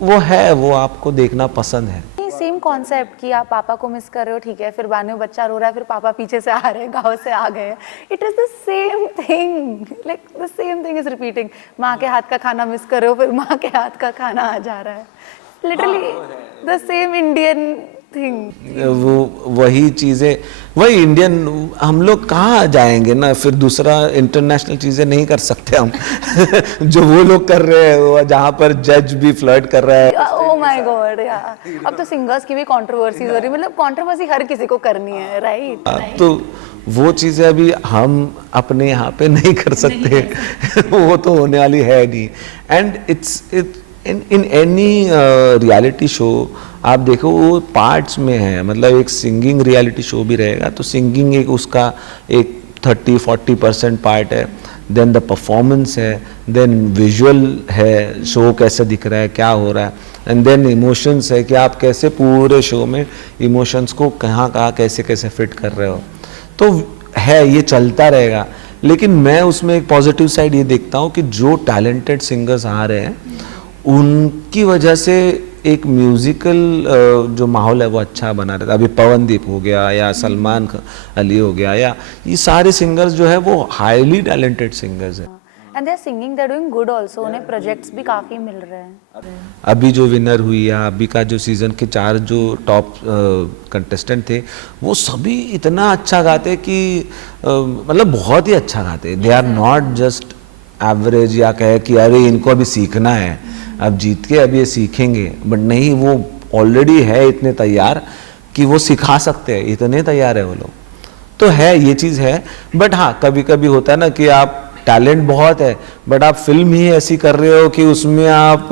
वो है, वो आपको देखना पसंद है। सेम कॉन्सेप्ट कि आप पापा को मिस कर रहे हो, ठीक है, फिर बाद में बच्चा रो रहा है, फिर पापा पीछे से आ रहे हैं, गाँव से आ गए। It is the same thing, like the same thing is repeating. माँ के हाथ का खाना मिस कर रहे हो, फिर माँ के हाथ का खाना आ जा रहा है, literally the same Indian thing. वो वही चीज़ें, वही इंडियन, हम लोग कहाँ जाएंगे ना, फिर दूसरा इंटरनेशनल चीज़ें नहीं कर सकते हम जो वो लोग कर रहे हैं, जहाँ पर जज भी फ्लर्ट कर रहा है। ओह माय गॉड यार, अब तो सिंगर्स की भी कंट्रोवर्सीज हो रही, मतलब कंट्रोवर्सी हर किसी को करनी है, राइट? तो वो चीज़ें अभी हम अपने यहाँ पे नहीं कर सकते वो तो होने वाली है नहीं। And it's in any reality show आप देखो वो पार्ट्स में है, मतलब एक सिंगिंग रियलिटी शो भी रहेगा तो सिंगिंग एक उसका एक 30-40% पार्ट है, देन द परफॉर्मेंस है, देन विजुअल है, शो कैसे दिख रहा है, क्या हो रहा है, एंड देन इमोशंस है कि आप कैसे पूरे शो में इमोशंस को कहाँ कहाँ कैसे कैसे फिट कर रहे हो। तो है, ये चलता रहेगा। लेकिन मैं उसमें एक पॉजिटिव साइड ये देखता हूँ कि जो टैलेंटेड सिंगर्स आ रहे हैं उनकी वजह से एक म्यूजिकल जो माहौल है वो अच्छा बना रहता है। अभी पवनदीप हो गया या सलमान अली हो गया, या ये सारे सिंगर्स जो है वो हाईली टैलेंटेड सिंगर्स हैं। And they are singing, they are doing good also, उन्हें प्रोजेक्ट्स भी काफी मिल रहे हैं। अभी जो विनर हुई या अभी का जो सीजन के 4 जो टॉप कंटेस्टेंट थे वो सभी इतना अच्छा गाते कि मतलब बहुत ही अच्छा गाते। They are not just average या कहे कि अरे इनको अभी सीखना है, अब जीत के अब ये सीखेंगे, बट नहीं, वो ऑलरेडी है इतने तैयार कि वो सिखा सकते हैं, इतने तैयार है वो लोग। तो है, ये चीज़ है। बट हाँ, कभी कभी होता है ना कि आप टैलेंट बहुत है बट आप फिल्म ही ऐसी कर रहे हो कि उसमें आप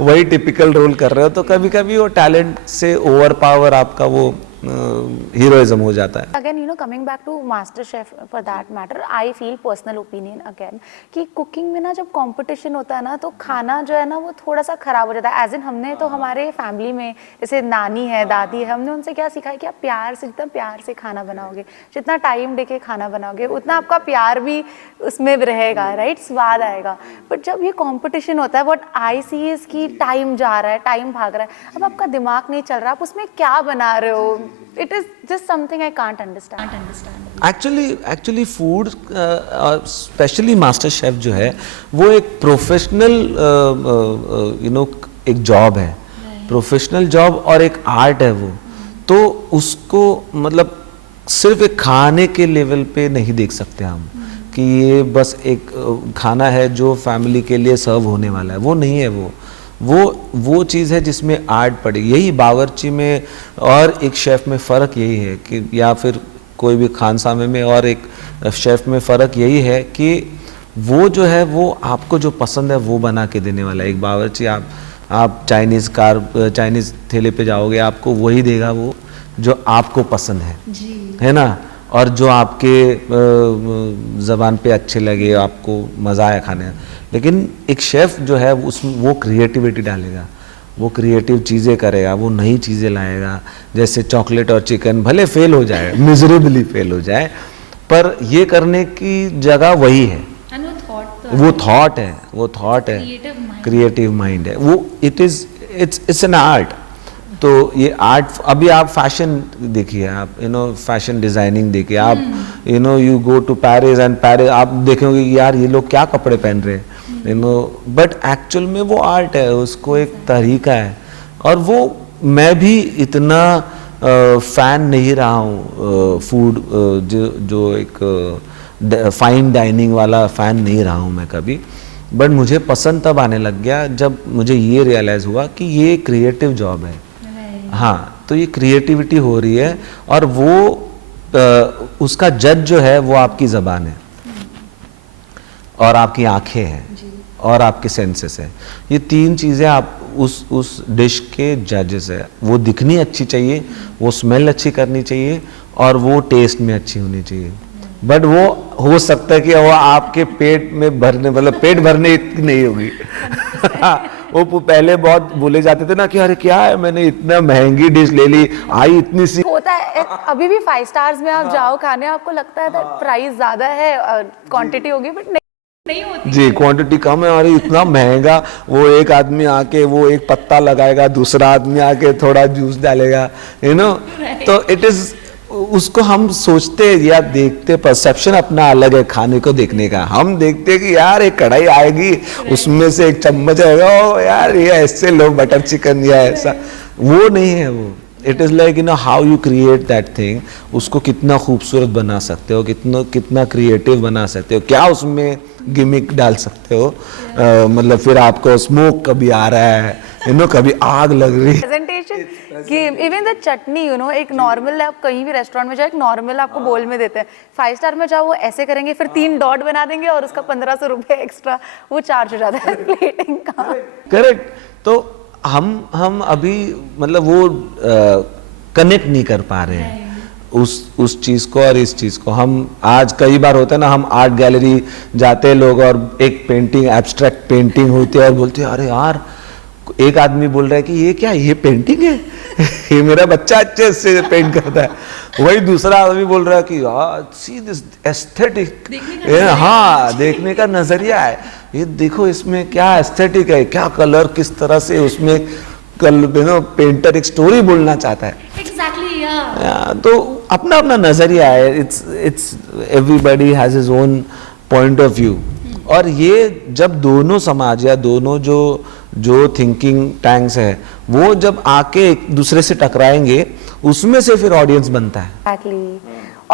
वही टिपिकल रोल कर रहे हो, तो कभी कभी वो टैलेंट से ओवर पावर आपका वो हीरोइज्म हो जाता है। Again you know, coming back to MasterChef for that matter, I feel personal opinion again कि कुकिंग में ना जब कंपटीशन होता है ना तो खाना जो है ना वो थोड़ा सा खराब हो जाता है। एज इन हमने तो हमारे फैमिली में जैसे नानी है, दादी है, हमने उनसे क्या सीखा है कि आप प्यार से, जितना प्यार से खाना बनाओगे, जितना टाइम देके खाना बनाओगे, उतना आपका प्यार भी उसमें रहेगा, राइट, स्वाद आएगा। बट जब ये कंपटीशन होता है, व्हाट आई सी इज कि टाइम जा रहा है, टाइम भाग रहा है, अब आपका दिमाग नहीं चल रहा, आप उसमें क्या बना रहे हो, it is just something I can't understand. Actually food, specially master chef जो है वो एक प्रोफेशनल एक जॉब है, प्रोफेशनल जॉब और एक आर्ट है वो। तो उसको मतलब सिर्फ एक खाने के लेवल पे नहीं देख सकते हम कि ये बस एक खाना है जो फैमिली के लिए सर्व होने वाला है, वो नहीं है। वो चीज़ है जिसमें आर्ट पड़ेगी। यही बावर्ची में और एक शेफ़ में फ़र्क यही है कि, या फिर कोई भी खानसामे में और एक शेफ़ में फ़र्क यही है कि वो जो है वो आपको जो पसंद है वो बना के देने वाला है। एक बावर्ची, आप चाइनीज़ ठेले पे जाओगे, आपको वही देगा वो जो आपको पसंद है ना, और जो आपके ज़बान पे अच्छे लगे, आपको मज़ा आया खाने। लेकिन एक शेफ़ जो है उसमें वो क्रिएटिविटी डालेगा, वो क्रिएटिव चीज़ें करेगा, वो नई चीज़ें लाएगा। जैसे चॉकलेट और चिकन भले फेल हो जाए, मिजरेबली फेल हो जाए, पर ये करने की जगह वही है। वो थॉट है, क्रिएटिव माइंड है वो। It's an art. तो ये आर्ट, अभी आप फैशन देखिए, आप फैशन डिज़ाइनिंग देखिए, आप you go to Paris and Paris आप देखेंगे कि यार ये लोग क्या कपड़े पहन रहे हैं, बट एक्चुअल में वो आर्ट है, उसको एक तरीका है। और वो मैं भी इतना फ़ैन नहीं रहा हूँ फूड, जो एक फाइन डाइनिंग वाला फ़ैन नहीं रहा हूँ मैं कभी। बट मुझे पसंद तब आने लग गया जब मुझे ये रियलाइज़ हुआ कि ये क्रिएटिव जॉब है। हाँ, तो ये क्रिएटिविटी हो रही है, और वो उसका जज जो है वो आपकी ज़बान है और आपकी आंखें हैं और आपके सेंसेस है। ये 3 चीज़ें आप उस डिश के जजेस है। वो दिखनी अच्छी चाहिए, वो स्मेल अच्छी करनी चाहिए, और वो टेस्ट में अच्छी होनी चाहिए। बट वो हो सकता है कि वो आपके पेट में भरने, मतलब पेट भरने इतनी नहीं होगी। वो पहले बहुत बोले जाते थे ना कि अरे क्या है, मैंने इतना महंगी डिश ले ली, आई इतनी सी। होता है अभी भी 5 स्टार्स में आप जाओ खाने, आपको लगता है प्राइस ज्यादा है, क्वांटिटी होगी, बट नहीं होती जी, क्वांटिटी कम है और इतना महंगा। वो एक आदमी आके वो एक पत्ता लगाएगा, दूसरा आदमी आके थोड़ा जूस डालेगा, तो इट इज, उसको हम सोचते या देखते, परसेप्शन अपना अलग है खाने को देखने का। हम देखते हैं कि यार एक कढ़ाई आएगी, उसमें से एक चम्मच आएगा, ओ यार ये ऐसे लो बटर चिकन या ऐसा, वो नहीं है वो। It is like how you create that thing, उसको कितना खूबसूरत बना सकते हो, कितना क्रिएटिव बना सकते हो, क्या उसमें गिमिक डाल सकते हो। मतलब फिर आपको स्मोक कभी आ रहा है, कभी आग लग रही है। प्रेजेंटेशन कि इवन द चटनी, एक नॉर्मल, आप कहीं भी रेस्टोरेंट में जाओ, एक नॉर्मल आपको बोल में देते हैं। 5 स्टार में जाओ वो ऐसे करेंगे, फिर 3 डॉट बना देंगे और उसका 1500 रुपये एक्स्ट्रा वो चार्ज हो जाता है प्लेटिंग का। करेक्ट। तो हम अभी मतलब वो कनेक्ट नहीं कर पा रहे हैं उस चीज को और इस चीज को। हम आज कई बार होता है ना, हम आर्ट गैलरी जाते हैं लोग और एक पेंटिंग, एब्स्ट्रैक्ट पेंटिंग होती है और बोलते हैं अरे यार, एक आदमी बोल रहा है कि ये क्या, ये पेंटिंग है ये मेरा बच्चा अच्छे से पेंट करता है। वही दूसरा आदमी बोल रहा है कि यार सी दिस एस्थेटिक, हाँ देखने का नजरिया है, ये देखो इसमें क्या एस्थेटिक है, क्या कलर, किस तरह से उसमें पेंटर एक स्टोरी बोलना चाहता है। एग्जैक्टली या तो अपना अपना नजरिया है, it's everybody has his own point of view. और ये जब दोनों समाज या दोनों जो थिंकिंग टैंक्स है वो जब आके एक दूसरे से टकराएंगे, उसमें से फिर ऑडियंस बनता है। Exactly.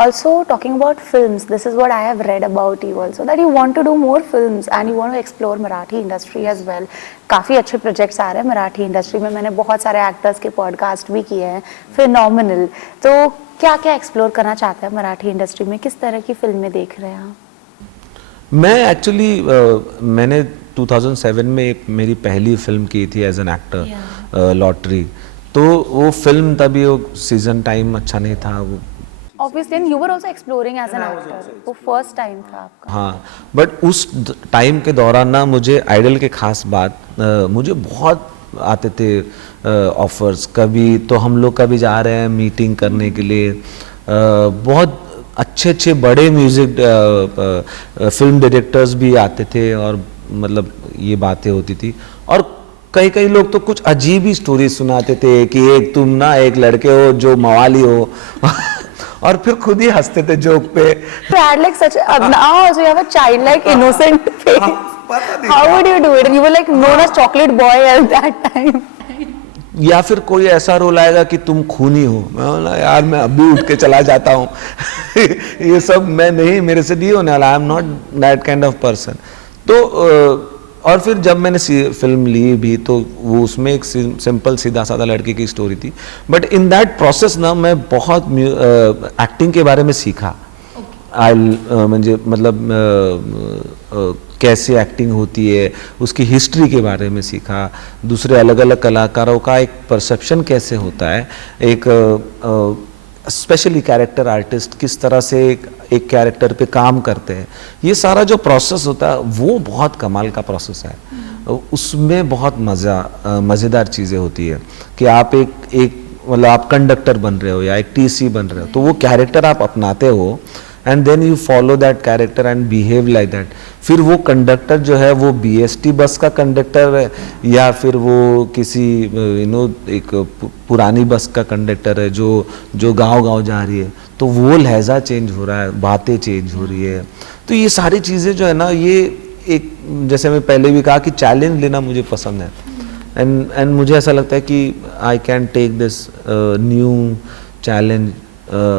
Also, talking about films, this is what I have read about you also, that you want to do more films and you want to explore Marathi industry as well. काफ़ी अच्छे projects आ रहे हैं Marathi industry में, मैंने बहुत सारे actors के podcast भी किए हैं, फिनोमिनल। तो क्या क्या एक्सप्लोर करना चाहते हैं मराठी इंडस्ट्री में, किस तरह की फिल्में देख रहे हैं आप? मैं एक्चुअली मैंने 2007 में एक मेरी पहली फिल्म की थी एज एन एक्टर, लॉटरी। तो वो फिल्म तभी वो सीजन टाइम अच्छा नहीं था वो, Obviously, and you were also exploring as an actor. वो फर्स्ट टाइम था आपका। हाँ, बट उस टाइम के दौरान ना मुझे आइडल के खास बात, मुझे बहुत आते थे ऑफर्स। कभी तो हम लोग कभी जा रहे हैं मीटिंग करने के लिए, बहुत अच्छे अच्छे बड़े म्यूजिक फिल्म डायरेक्टर्स भी आते थे और मतलब ये बातें होती थी। और कई कई लोग तो कुछ अजीब ही स्टोरी सुनाते थे कि एक तुम ना एक लड़के हो जो मवाली हो और फिर खुद ही हंसते थे जोक पे। You had like such now also you have a childlike innocent face. How would you do it? And you were like known as chocolate boy at that time. या फिर कोई ऐसा रोल आएगा कि तुम खूनी हो, मैं बोला यार मैं अभी उठ के चला जाता हूँ ये सब मैं नहीं, मेरे से नहीं होने वाला, आई am not that kind of person. तो और फिर जब मैंने फिल्म ली भी तो वो उसमें एक सिंपल सीधा साधा लड़के की स्टोरी थी, बट इन दैट प्रोसेस ना मैं बहुत एक्टिंग के बारे में सीखा। म्हणजे मतलब कैसे एक्टिंग होती है उसकी हिस्ट्री के बारे में सीखा, दूसरे अलग अलग कलाकारों का एक परसेप्शन कैसे होता है, एक स्पेशली कैरेक्टर आर्टिस्ट किस तरह से एक कैरेक्टर पे काम करते हैं, ये सारा जो प्रोसेस होता है वो बहुत कमाल का प्रोसेस है। उसमें बहुत मज़ेदार चीज़ें होती है कि आप एक मतलब आप कंडक्टर बन रहे हो या एक टीसी बन रहे हो, तो वो कैरेक्टर आप अपनाते हो and then you follow that character and behave like that. फिर वो कंडक्टर जो है वो बीएसटी बस का कंडक्टर है या फिर वो किसी एक पुरानी बस का कंडक्टर है जो गांव जा रही है, तो वो लहजा चेंज हो रहा है, बातें चेंज हो रही है। तो ये सारी चीज़ें जो है ना, ये एक जैसे मैं पहले भी कहा कि चैलेंज लेना मुझे पसंद है एंड मुझे ऐसा लगता है कि I can take this new challenge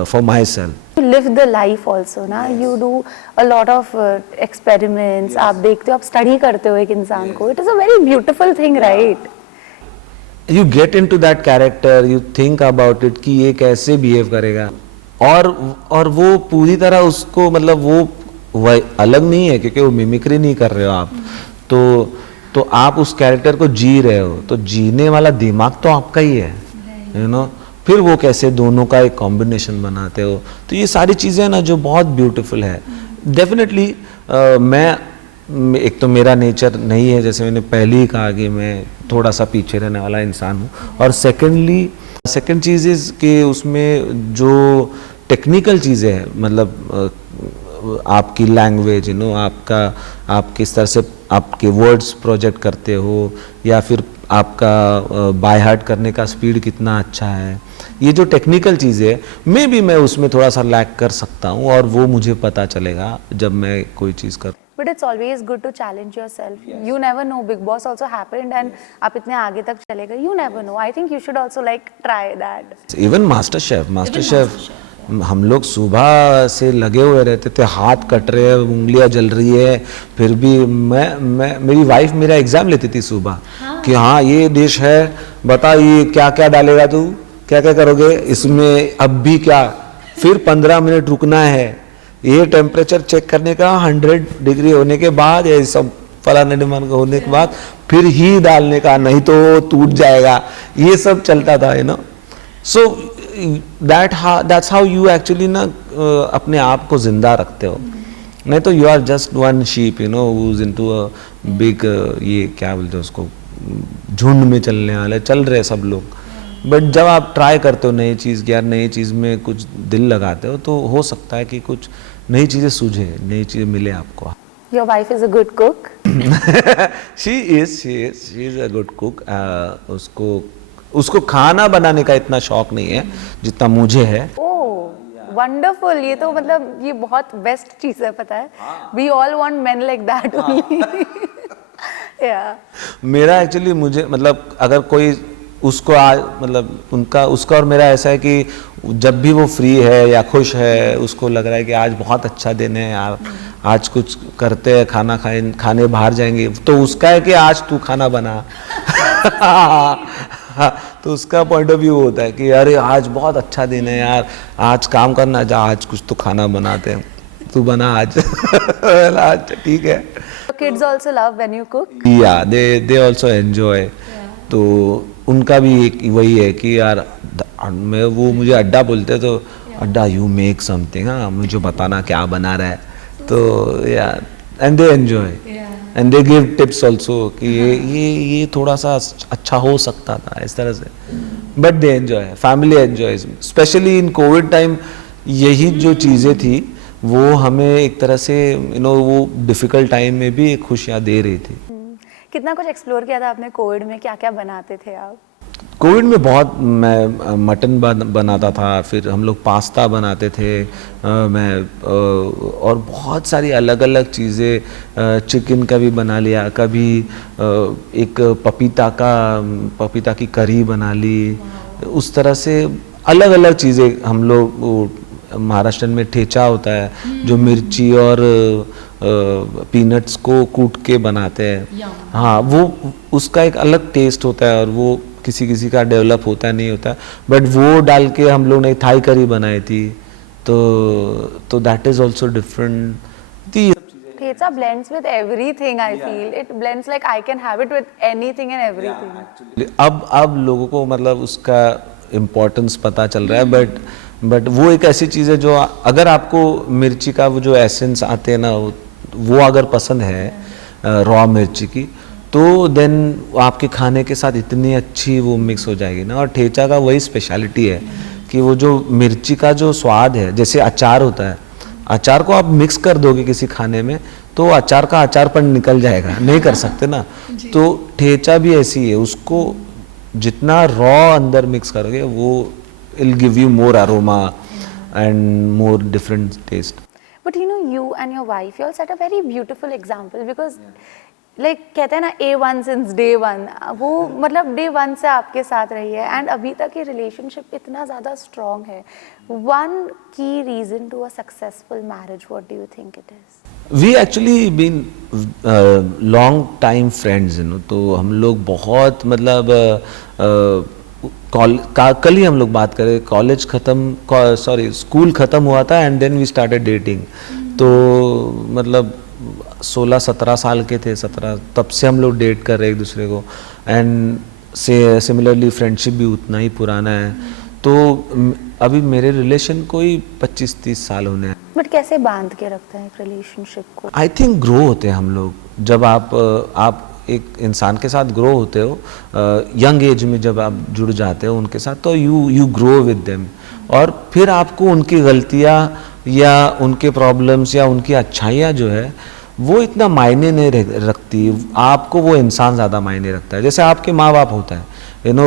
for myself. You live the life also ना, you do a lot of experiments, आप देखते हो, आप study करते हो एक इंसान को, it is a very beautiful thing, right? You get into that character, you think about it कि ये कैसे behave करेगा और वो पूरी तरह उसको मतलब वो अलग नहीं है क्योंकि वो मिमिक्री नहीं कर रहे हो आप, तो आप उस कैरेक्टर को जी रहे हो, तो जीने वाला दिमाग तो आपका ही है, you know? फिर वो कैसे दोनों का एक कॉम्बिनेशन बनाते हो, तो ये सारी चीज़ें ना जो बहुत ब्यूटीफुल है। डेफिनेटली मैं एक तो मेरा नेचर नहीं है, जैसे मैंने पहले ही कहा कि मैं थोड़ा सा पीछे रहने वाला इंसान हूँ, और सेकंड चीज़ इज़ कि उसमें जो टेक्निकल चीज़ें हैं, मतलब आपकी लैंग्वेज आप किस तरह से आपके वर्ड्स प्रोजेक्ट करते हो या फिर आपका बाय हार्ट करने का स्पीड कितना अच्छा है, ये जो टेक्निकल चीज़ें है मे भी मैं उसमें थोड़ा सा लैक कर सकता हूँ और वो मुझे पता चलेगा जब मैं कोई चीज़ कर। But it's always good to challenge yourself. Yes. You never know. Big Boss also happened, and आप इतने आगे तक चले गए. You never know. I think you should also like try that. Even MasterChef हम लोग सुबह से लगे हुए रहते थे, हाथ कट रहे हैं, उंगलियां जल रही है, फिर भी मैं मेरी वाइफ मेरा एग्जाम लेती थी सुबह कि हाँ ये डिश है, बता ये क्या क्या डालेगा तू, क्या क्या करोगे इसमें, अब भी क्या, फिर 15 मिनट रुकना है, ये टेम्परेचर चेक करने का 100 डिग्री होने के बाद, ये सब फलाने डिमांड का होने के बाद फिर ही डालने का, नहीं तो टूट जाएगा, ये सब चलता था, so that's how you actually ना अपने आप को जिंदा रखते हो. नहीं तो you are just one sheep, you know, who is into a big, ये क्या बोलते हैं उसको, झुंड में चलने वाले, चल रहे सब लोग. बट जब आप ट्राई करते हो नई चीज़, यार नई चीज़ में कुछ दिल लगाते हो, तो हो सकता है कि कुछ नई चीज़ें सूझे, नई चीज़ें मिले आपको. Your wife is a good cook. she is a good cook. उसको खाना बनाने का इतना शौक नहीं है जितना मुझे है. ओह वंडरफुल, ये तो मतलब ये बहुत बेस्ट चीज है, पता है. We all want men like that only. Yeah. मेरा एक्चुअली, मुझे मतलब अगर कोई उसको आज मतलब उसका और मेरा ऐसा है कि जब भी वो फ्री है या खुश है, उसको लग रहा है कि आज बहुत अच्छा दिन है यार, आज कुछ करते हैं, खाने बाहर जाएंगे, तो उसका है कि आज तू खाना बना. तो उसका पॉइंट ऑफ व्यू होता है कि अरे आज बहुत अच्छा दिन है यार, आज काम करना जा, आज कुछ तो खाना बनाते हैं, तू बना आज. आज ठीक है. Kids also love when you cook. Yeah, they also enjoy. तो उनका भी एक वही है कि यार मैं, वो मुझे अड्डा बोलते, तो अड्डा यू मेक समथिंग, हाँ मुझे बताना क्या बना रहा है. तो यार and they enjoy and they give tips also कि ये थोड़ा सा अच्छा हो सकता था इस तरह से. But they enjoy, family enjoy, specially in Covid time. यही जो चीज़ें थी वो हमें एक तरह से वो डिफिकल्ट टाइम में भी खुशियाँ दे रही थी. कितना कुछ एक्सप्लोर किया था आपने कोविड में, क्या क्या बनाते थे आप? कोविड में बहुत, मैं मटन बनाता था, फिर हम लोग पास्ता बनाते थे, और बहुत सारी अलग अलग चीज़ें, चिकन का भी बना लिया, कभी एक पपीता की करी बना ली. उस तरह से अलग अलग चीज़ें हम लोग. महाराष्ट्र में ठेचा होता है जो मिर्ची और पीनट्स को कूट के बनाते हैं. हाँ, वो उसका एक अलग टेस्ट होता है और वो किसी किसी का डेवलप होता है, नहीं होता. बट वो डाल के हम लोग ने थाई करी बनाई थी, तो that is also different. Pizza blends with everything, I feel. It blends like I can have it with anything and everything. अब लोगों को मतलब उसका इम्पोर्टेंस पता चल रहा है. बट वो एक ऐसी चीज़ है जो अगर आपको मिर्ची का वो जो एसेंस आते हैं ना, वो अगर पसंद है रॉ मिर्ची की, तो देन आपके खाने के साथ इतनी अच्छी वो मिक्स हो जाएगी ना. और ठेचा का वही स्पेशलिटी है कि वो जो मिर्ची का जो स्वाद है, जैसे अचार होता है, अचार को आप मिक्स कर दोगे किसी खाने में तो अचार का अचारपन निकल जाएगा, नहीं कर सकते ना. तो ठेचा भी ऐसी है, उसको जितना रॉ अंदर मिक्स करोगे वो it'll give you more aroma and more different taste. But you know, you and your wife, you all set a very beautiful example because like कहते हैं ना A1 since day one, वो मतलब day one से आपके साथ रही है and अभी तक ये relationship इतना ज़्यादा strong है. One key reason to a successful marriage, what do you think it is? We actually been long time friends, you know. तो हम लोग बहुत मतलब कल ही हम लोग बात करें, कॉलेज खत्म, सॉरी स्कूल ख़त्म हुआ था and then we started dating. तो मतलब 16-17 साल के थे, 17, तब से हम लोग डेट कर रहे एक दूसरे को. एंड सिमिलरली फ्रेंडशिप भी उतना ही पुराना है. तो अभी मेरे रिलेशन को ही 25-30 साल होने हैं. बट कैसे बांध के रखते हैं एक रिलेशनशिप को? आई थिंक ग्रो होते हैं हम लोग. जब आप एक इंसान के साथ ग्रो होते हो, यंग एज में जब आप जुड़ जाते हो उनके साथ, तो यू ग्रो विद देम. और फिर आपको उनकी गलतियाँ या उनके प्रॉब्लम्स या उनकी अच्छाइयाँ जो है वो इतना मायने नहीं रखती. आपको वो इंसान ज़्यादा मायने रखता है. जैसे आपके माँ बाप होता है, यू नो,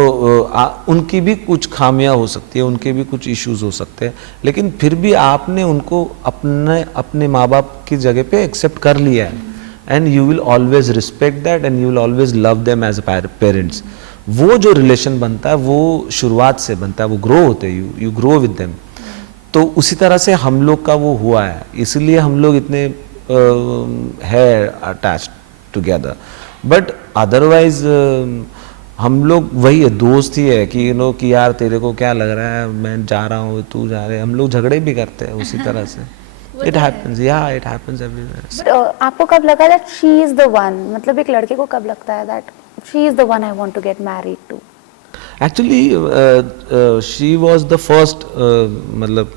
उनकी भी कुछ खामियां हो सकती है, उनके भी कुछ इश्यूज हो सकते हैं, लेकिन फिर भी आपने उनको अपने माँ बाप की जगह पे एक्सेप्ट कर लिया है. And you will always respect that and you will always love them as parents. वो जो रिलेशन बनता है वो शुरुआत से बनता है, वो ग्रो होते हैं, यू ग्रो विद देम. तो उसी तरह से हम लोग का वो हुआ है, इसलिए हम लोग इतने है अटैच्ड टुगेदर. बट अदरवाइज हम लोग वही है, दोस्त ही है कि यू नो कि यार तेरे को क्या लग रहा है, मैं जा रहा हूँ तू जा रहे, हम लोग झगड़े भी करते हैं उसी तरह से. It happens, yeah, it happens everywhere. But आपको कब लगा that she is the one, मतलब एक लड़के को कब लगता है that she is the one I want to get married to? Actually she was the first, मतलब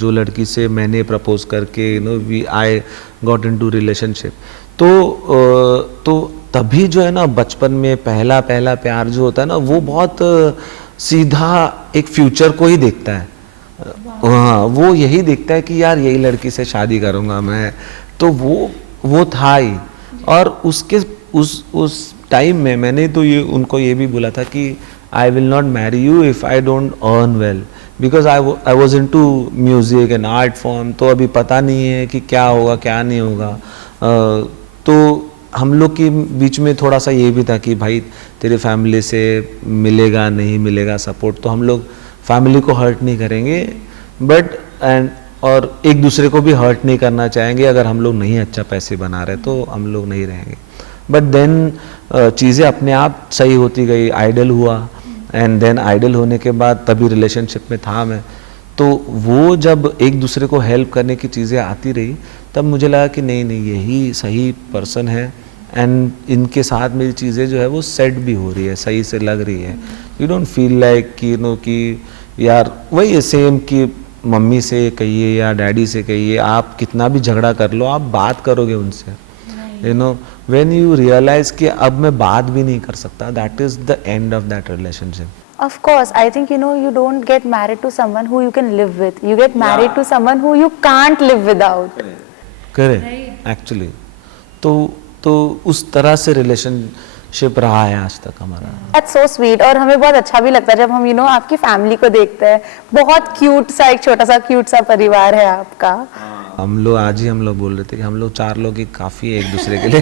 जो लड़की से मैंने प्रपोज करके we I got into relationship. तो तभी जो है ना, बचपन में पहला प्यार जो होता है ना, वो बहुत सीधा एक फ्यूचर को ही देखता है। हाँ, वो यही देखता है कि यार यही लड़की से शादी करूँगा मैं। तो वो था ही। और उसके उस टाइम में मैंने तो उनको ये भी बोला था कि I will not marry you if I don't earn well, because I was into music and art form. तो अभी पता नहीं है कि क्या होगा क्या नहीं होगा। तो हम लोग के बीच में थोड़ा सा ये भी था कि भाई तेरे फैमिली से मिलेगा नहीं मिलेगा सपोर्ट, तो हम लोग फैमिली को हर्ट नहीं करेंगे, और एक दूसरे को भी हर्ट नहीं करना चाहेंगे। अगर हम लोग नहीं अच्छा पैसे बना रहे तो हम लोग नहीं रहेंगे। बट देन चीज़ें अपने आप सही होती गई, आइडल हुआ, एंड देन आइडल होने के बाद तभी रिलेशनशिप में था मैं। तो वो जब एक दूसरे को हेल्प करने की चीज़ें आती रही, तब मुझे लगा कि नहीं यही सही पर्सन है, एंड इनके साथ मेरी चीज़ें जो है वो सेट भी हो रही है, सही से लग रही है। यू डोंट फील लाइक कि कि यार वही सेम कि मम्मी से कहिए या डैडी से कहिए, आप कितना भी झगड़ा कर लो, आप बात करोगे उनसे। व्हेन यू रियलाइज कि अब मैं बात भी नहीं कर सकता, that is the end of that relationship. Of course, I think you don't get married to someone who you can live with. You get married to someone who you can't live without. Correct, actually तो उस तरह से relationship रहा है आज तक हमारा। That's so sweet. और हमें बहुत अच्छा भी लगता है जब हम आपकी फैमिली को देखते हैं। बहुत क्यूट सा, एक छोटा सा क्यूट सा परिवार है आपका। हम लोग बोल रहे थे कि हम लोग 4 लोग ही काफ़ी है एक दूसरे के लिए।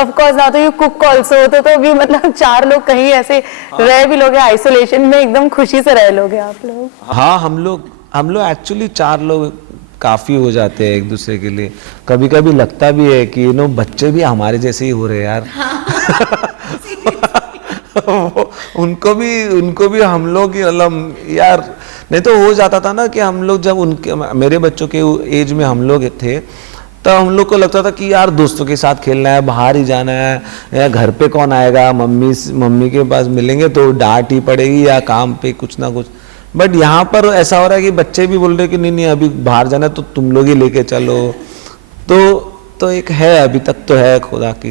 Of course, now तो you cook also, तो अभी मतलब 4 लोग कहीं ऐसे रह भी लोगे आइसोलेशन में, एकदम खुशी से रह लोगे आप लोग। हाँ, हम लोग एक्चुअली 4 लोग काफ़ी हो जाते हैं एक दूसरे के लिए। कभी कभी लगता भी है कि बच्चे भी हमारे जैसे ही हो रहे हैं यार। उनको भी हम लोग मतलब यार, नहीं तो हो जाता था ना कि हम लोग जब मेरे बच्चों के एज में हम लोग थे, तब हम लोग को लगता था कि यार दोस्तों के साथ खेलना है, बाहर ही जाना है, या घर पे कौन आएगा, मम्मी के पास मिलेंगे तो डांट ही पड़ेगी या काम पे कुछ ना कुछ। बट यहाँ पर ऐसा हो रहा है कि बच्चे भी बोल रहे हैं कि नहीं अभी बाहर जाना है तो तुम लोग ही लेके चलो। तो एक है, अभी तक तो है, खुदा की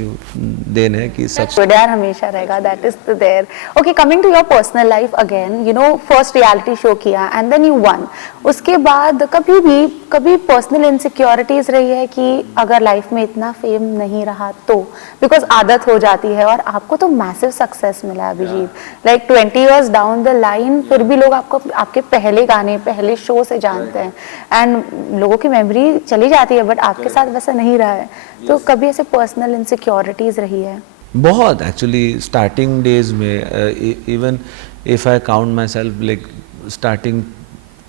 देन है कि सब यार हमेशा रहेगा, that is there. Okay, coming to your personal life again, first reality show किया एंड देन यू वन। उसके बाद कभी पर्सनल इनसिक्योरिटीज रही है कि अगर लाइफ में इतना फेम नहीं रहा तो, बिकॉज आदत हो जाती है, और आपको तो मैसिव सक्सेस मिला Abhijeet, like 20 years down the line, फिर भी लोग आपको आपके पहले गाने, पहले शो से जानते हैं, एंड लोगों की मेमोरी चली जाती है, बट आपके साथ वैसा नहीं रहा है। तो कभी ऐसे पर्सनल इनसिक्योरिटीज रही है? बहुत, एक्चुअली स्टार्टिंग डेज में, even if I count my self, like starting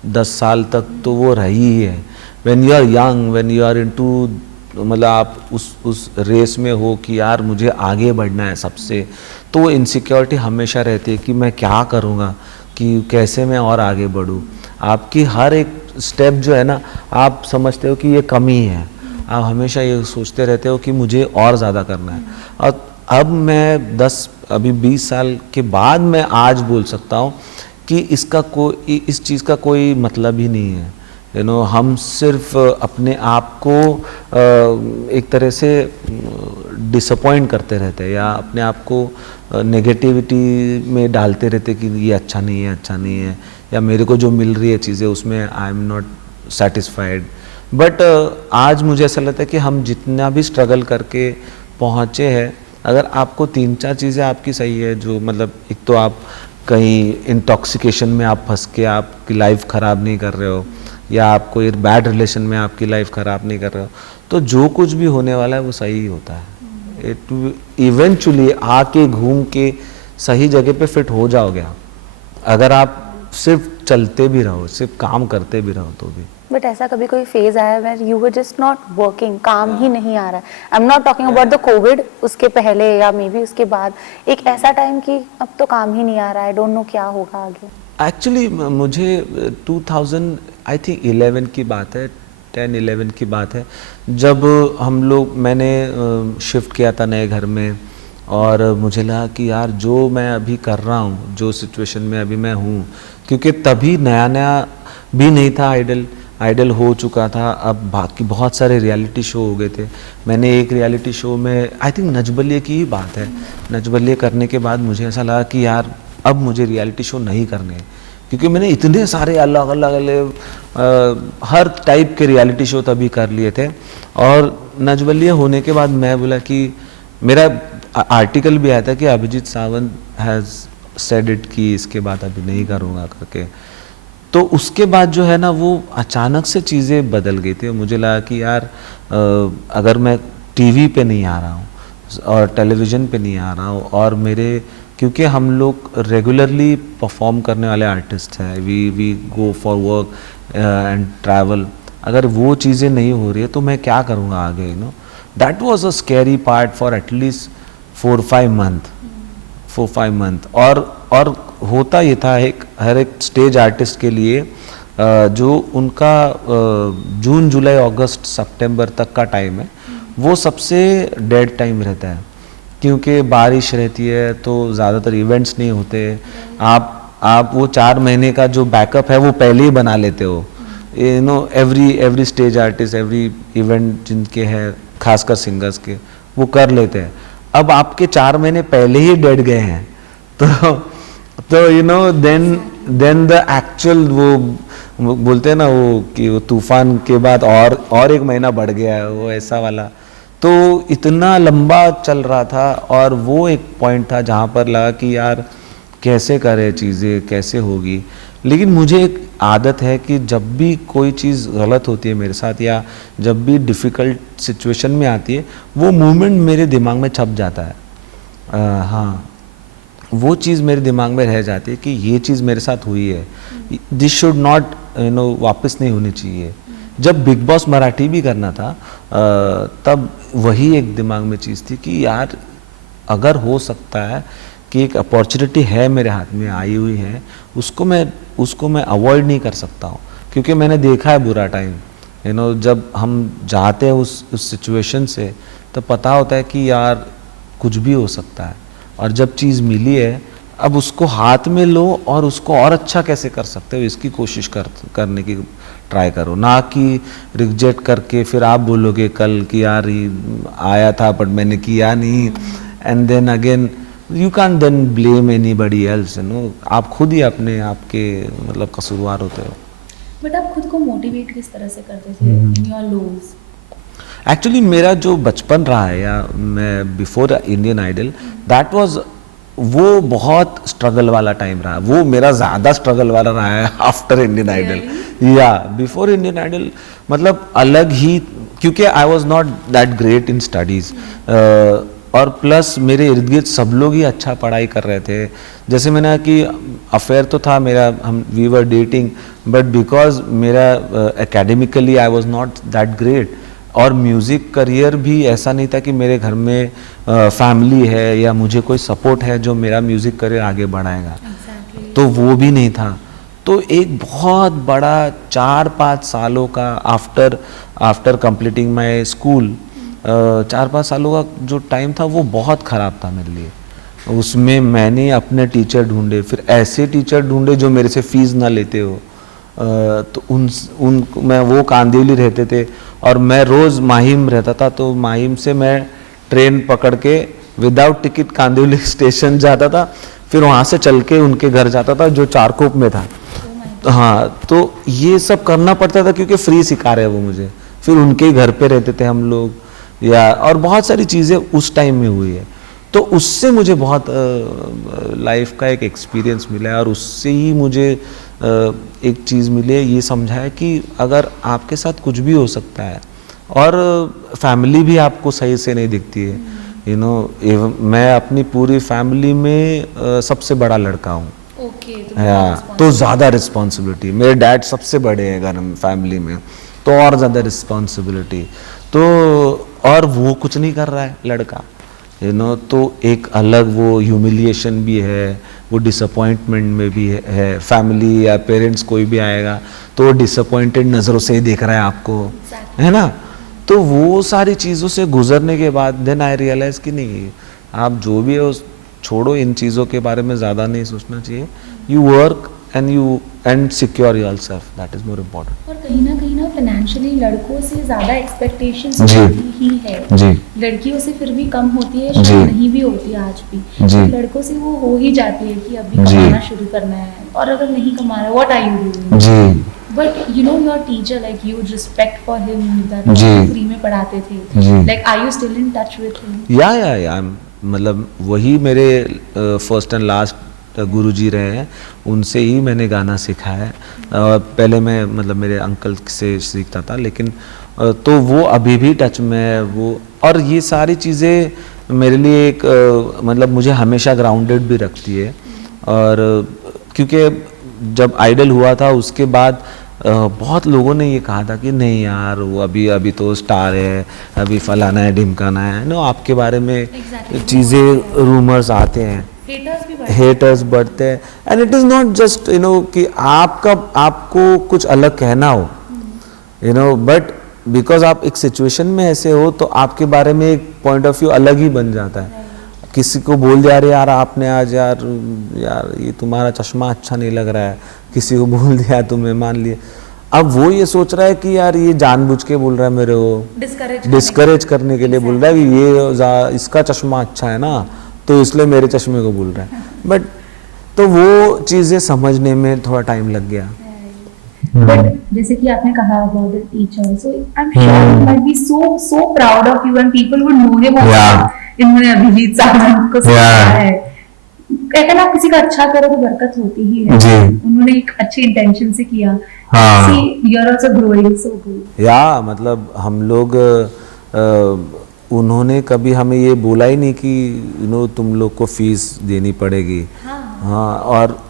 10 साल तक तो वो रही ही है। When you are young, when you are into, मतलब आप उस रेस में हो कि यार मुझे आगे बढ़ना है सबसे, तो वो इनसिक्योरिटी हमेशा रहती है कि मैं क्या करूँगा, कि कैसे मैं और आगे बढ़ूँ। आपकी हर एक स्टेप जो है ना, आप समझते हो कि ये कमी है, आप हमेशा ये सोचते रहते हो कि मुझे और ज़्यादा करना है। और अब मैं 20 साल के बाद मैं आज बोल सकता हूँ कि इस चीज़ का कोई मतलब ही नहीं है। हम सिर्फ अपने आप को एक तरह से डिसअपॉइंट करते रहते हैं, या अपने आप को नेगेटिविटी में डालते रहते कि ये अच्छा नहीं है, अच्छा नहीं है, या मेरे को जो मिल रही है चीज़ें उसमें आई एम नॉट सेटिस्फाइड। बट आज मुझे ऐसा लगता है कि हम जितना भी स्ट्रगल करके पहुँचे हैं, अगर आपको 3-4 चीज़ें आपकी सही है, जो मतलब एक तो आप कहीं इंटॉक्सिकेशन में आप फंस के आपकी लाइफ ख़राब नहीं कर रहे हो, या आप कोई बैड रिलेशन में आपकी लाइफ ख़राब नहीं कर रहे हो, तो जो कुछ भी होने वाला है वो सही ही होता है। इवेंचुअली आके घूम के सही जगह पे फिट हो जाओगे आप, अगर आप सिर्फ चलते भी रहो, सिर्फ काम करते भी रहो तो भी। बट ऐसा कभी कोई फेज आया where you were just not working, काम ही नहीं आ रहा है? I am not talking about the COVID, उसके पहले या मे बी उसके बाद, एक ऐसा टाइम कि अब तो काम ही नहीं आ रहा है, डोंट नो क्या होगा आगे। एक्चुअली मुझे 2011 की बात है, 10-11 की बात है, जब मैंने शिफ्ट किया था नए घर में, और मुझे लगा कि यार जो मैं अभी कर रहा हूँ, जो सिचुएशन में अभी मैं हूँ, क्योंकि तभी नया नया भी नहीं था आइडल, आइडल हो चुका था, अब बाकी बहुत सारे रियलिटी शो हो गए थे। मैंने एक रियलिटी शो में, आई थिंक नच बलिए की ही बात है, नच बलिए करने के बाद मुझे ऐसा लगा कि यार अब मुझे रियलिटी शो नहीं करने हैं, क्योंकि मैंने इतने सारे अलग अलग हर टाइप के रियलिटी शो तभी कर लिए थे। और नच बलिए होने के बाद मैं बोला कि मेरा आर्टिकल भी आया था कि Abhijeet Sawant has said it कि इसके बाद अभी नहीं करूँगा करके। तो उसके बाद जो है ना वो अचानक से चीज़ें बदल गई थी। मुझे लगा कि यार अगर मैं टीवी पे नहीं आ रहा हूँ और टेलीविज़न पे नहीं आ रहा हूँ, और मेरे, क्योंकि हम लोग रेगुलरली परफॉर्म करने वाले आर्टिस्ट हैं, we go for work and travel, अगर वो चीज़ें नहीं हो रही है तो मैं क्या करूँगा आगे, you know. That was a scary part for at least 4-5 month. और होता ये था, हर एक स्टेज आर्टिस्ट के लिए जो उनका जून जुलाई अगस्त सितंबर तक का टाइम है, वो सबसे डेड टाइम रहता है, क्योंकि बारिश रहती है तो ज़्यादातर इवेंट्स नहीं होते। आप वो 4 महीने का जो बैकअप है वो पहले ही बना लेते हो, you know. Every stage artist, every event जिनके हैं, खासकर सिंगर्स के, वो कर लेते हैं। अब आपके 4 महीने पहले ही डेड गए हैं, तो you know then the actual, वो बोलते हैं ना वो कि वो तूफान के बाद और 1 महीना बढ़ गया है, वो ऐसा वाला। तो इतना लंबा चल रहा था, और वो एक पॉइंट था जहाँ पर लगा कि यार कैसे करे चीज़ें, कैसे होगी। लेकिन मुझे एक आदत है कि जब भी कोई चीज़ गलत होती है मेरे साथ, या जब भी डिफ़िकल्ट सिचुएशन में आती है, वो मोमेंट मेरे दिमाग में छप जाता है। हाँ, वो चीज़ मेरे दिमाग में रह जाती है कि ये चीज़ मेरे साथ हुई है, this should not, you know, वापस नहीं होनी चाहिए। जब बिग बॉस मराठी भी करना था तब वही एक दिमाग में चीज़ थी कि यार अगर हो सकता है कि एक अपॉर्चुनिटी है मेरे हाथ में आई हुई है, उसको मैं अवॉइड नहीं कर सकता हूँ, क्योंकि मैंने देखा है बुरा टाइम, यू नो। जब हम जाते हैं उस सिचुएशन से, तो पता होता है कि यार कुछ भी हो सकता है, और जब चीज़ मिली है अब उसको हाथ में लो और उसको और अच्छा कैसे कर सकते हो इसकी कोशिश करने की ट्राई करो, ना कि रिजेक्ट करके फिर आप बोलोगे कल कि यार ये आया था बट मैंने किया नहीं, and then again you can then blame anybody else, you know. आप खुद ही अपने आप के मतलब कसूरवार होते हो। बट आप खुद को मोटिवेट किस तरह से करते थे इन योर लोज? एक्चुअली मेरा जो बचपन रहा है, या मैं before Indian Idol, that was, वो बहुत स्ट्रगल वाला टाइम रहा, वो मेरा ज़्यादा स्ट्रगल वाला रहा है आफ्टर इंडियन आइडल। या बिफोर इंडियन आइडल मतलब अलग ही, क्योंकि आई was not that great in studies, और प्लस मेरे इर्द गिर्द सब लोग ही अच्छा पढ़ाई कर रहे थे। जैसे मैंने कि अफेयर तो था मेरा, we were dating, but because मेरा academically I was not that great, और म्यूज़िक करियर भी ऐसा नहीं था कि मेरे घर में फैमिली है या मुझे कोई सपोर्ट है जो मेरा म्यूज़िक करियर आगे बढ़ाएगा। तो वो भी नहीं था। तो एक बहुत बड़ा 4-5 सालों का आफ्टर कंप्लीटिंग माय स्कूल, 4-5 सालों का जो टाइम था वो बहुत ख़राब था मेरे लिए। उसमें मैंने अपने टीचर ढूंढे, फिर ऐसे टीचर ढूंढे जो मेरे से फ़ीस ना लेते हो। तो उन मैं, वो कांदिवली रहते थे और मैं रोज़ माहिम रहता था, तो माहिम से मैं ट्रेन पकड़ के विदाउट टिकट कांदिवली स्टेशन जाता था, फिर वहाँ से चल के उनके घर जाता था जो चारकोप में था। हाँ, तो ये सब करना पड़ता था क्योंकि फ्री सिखा रहे वो मुझे। फिर उनके घर पे रहते थे हम लोग, या और बहुत सारी चीज़ें उस टाइम में हुई है। तो उससे मुझे बहुत लाइफ का एक एक्सपीरियंस मिला है, और उससे ही मुझे एक चीज़ मिली है, ये समझा है कि अगर आपके साथ कुछ भी हो सकता है, और फैमिली भी आपको सही से नहीं दिखती है, यू नो। मैं अपनी पूरी फैमिली में सबसे बड़ा लड़का हूँ। तो ज़्यादा रिस्पॉन्सिबिलिटी, मेरे डैड सबसे बड़े हैं घर में फैमिली में, तो और ज़्यादा रिस्पॉन्सिबिलिटी। तो और वो कुछ नहीं कर रहा है लड़का, यू नो। तो एक अलग वो ह्यूमिलिएशन भी है, वो डिसअपॉइंटमेंट में भी है। फैमिली या पेरेंट्स कोई भी आएगा तो वो डिसअपॉइंटेड नज़रों से ही देख रहा है आपको, है ना। तो वो सारी चीज़ों से गुजरने के बाद देन आई रियलाइज़ कि नहीं, आप जो भी है उस छोड़ो, इन चीज़ों के बारे में ज़्यादा नहीं सोचना चाहिए. You work and secure yourself, that is more important. और कहीं ना फाइनेंशियली लड़कों से ज़्यादा एक्सपेक्टेशंस जी। होती ही है. जी. लड़कियों से फिर भी कम होती है, जी। शायद नहीं भी होती है आज भी. जी। तो लड़कों से वो हो ही जाती है कि अभी जी। कमाना शुरू करना है, और अगर नहीं कमा रहा, व्हाट आर यू डूइंग? जी. But you know your teacher, like you respect for him, that जी। फ्री में पढ़ाते थे. जी. Like are you still in touch with him? या मतलब वही मेरे फर्स्ट एंड लास्ट गुरुजी रहे हैं, उनसे ही मैंने गाना सीखा है. पहले मैं मतलब मेरे अंकल से सीखता था, लेकिन तो वो अभी भी टच में है वो. और ये सारी चीज़ें मेरे लिए एक मतलब मुझे हमेशा ग्राउंडेड भी रखती है. और क्योंकि जब आइडल हुआ था उसके बाद बहुत लोगों ने ये कहा था कि नहीं यार वो अभी तो स्टार है, अभी फलाना है ढिमकाना है. नो, आपके बारे में Exactly. चीज़ें रूमर्स आते हैं, हेटर्स भी बढ़ते हेटर्स बढ़ते हैं. And it is not just कि आपको कुछ अलग कहना हो, बट बिकॉज आप एक सिचुएशन में ऐसे हो तो आपके बारे में एक पॉइंट ऑफ व्यू अलग ही बन जाता है. किसी को बोल दिया अरे यार आपने आज यार ये तुम्हारा चश्मा अच्छा नहीं लग रहा है, किसी को बोल दिया तुम्हें, मान लिया. अब वो ये सोच रहा है कि यार ये जानबूझ के बोल रहा है मेरे को डिस्करेज करने के लिए बोल रहा है कि ये इसका चश्मा अच्छा है ना, तो इसलिए मेरे चश्मे को बोल रहा है. बट तो वो चीज़ें समझने में थोड़ा टाइम लग गया. बट जैसे कि आपने कहा about the teacher, so I'm sure you might be so proud of you and people would know him. Yeah. इन्होंने अभिजीत सावंत को सिखाया Yeah. है. कहते ना, किसी का अच्छा करो तो बरकत होती ही है. जी. उन्होंने एक अच्छी इंटेंशन से किया. हाँ. See, you're also growing so good. या मतलब हम लोग उन्होंने कभी हमें ये बोला ही नहीं कि तुम लोग को फीस देनी पड़ेगी. हाँ.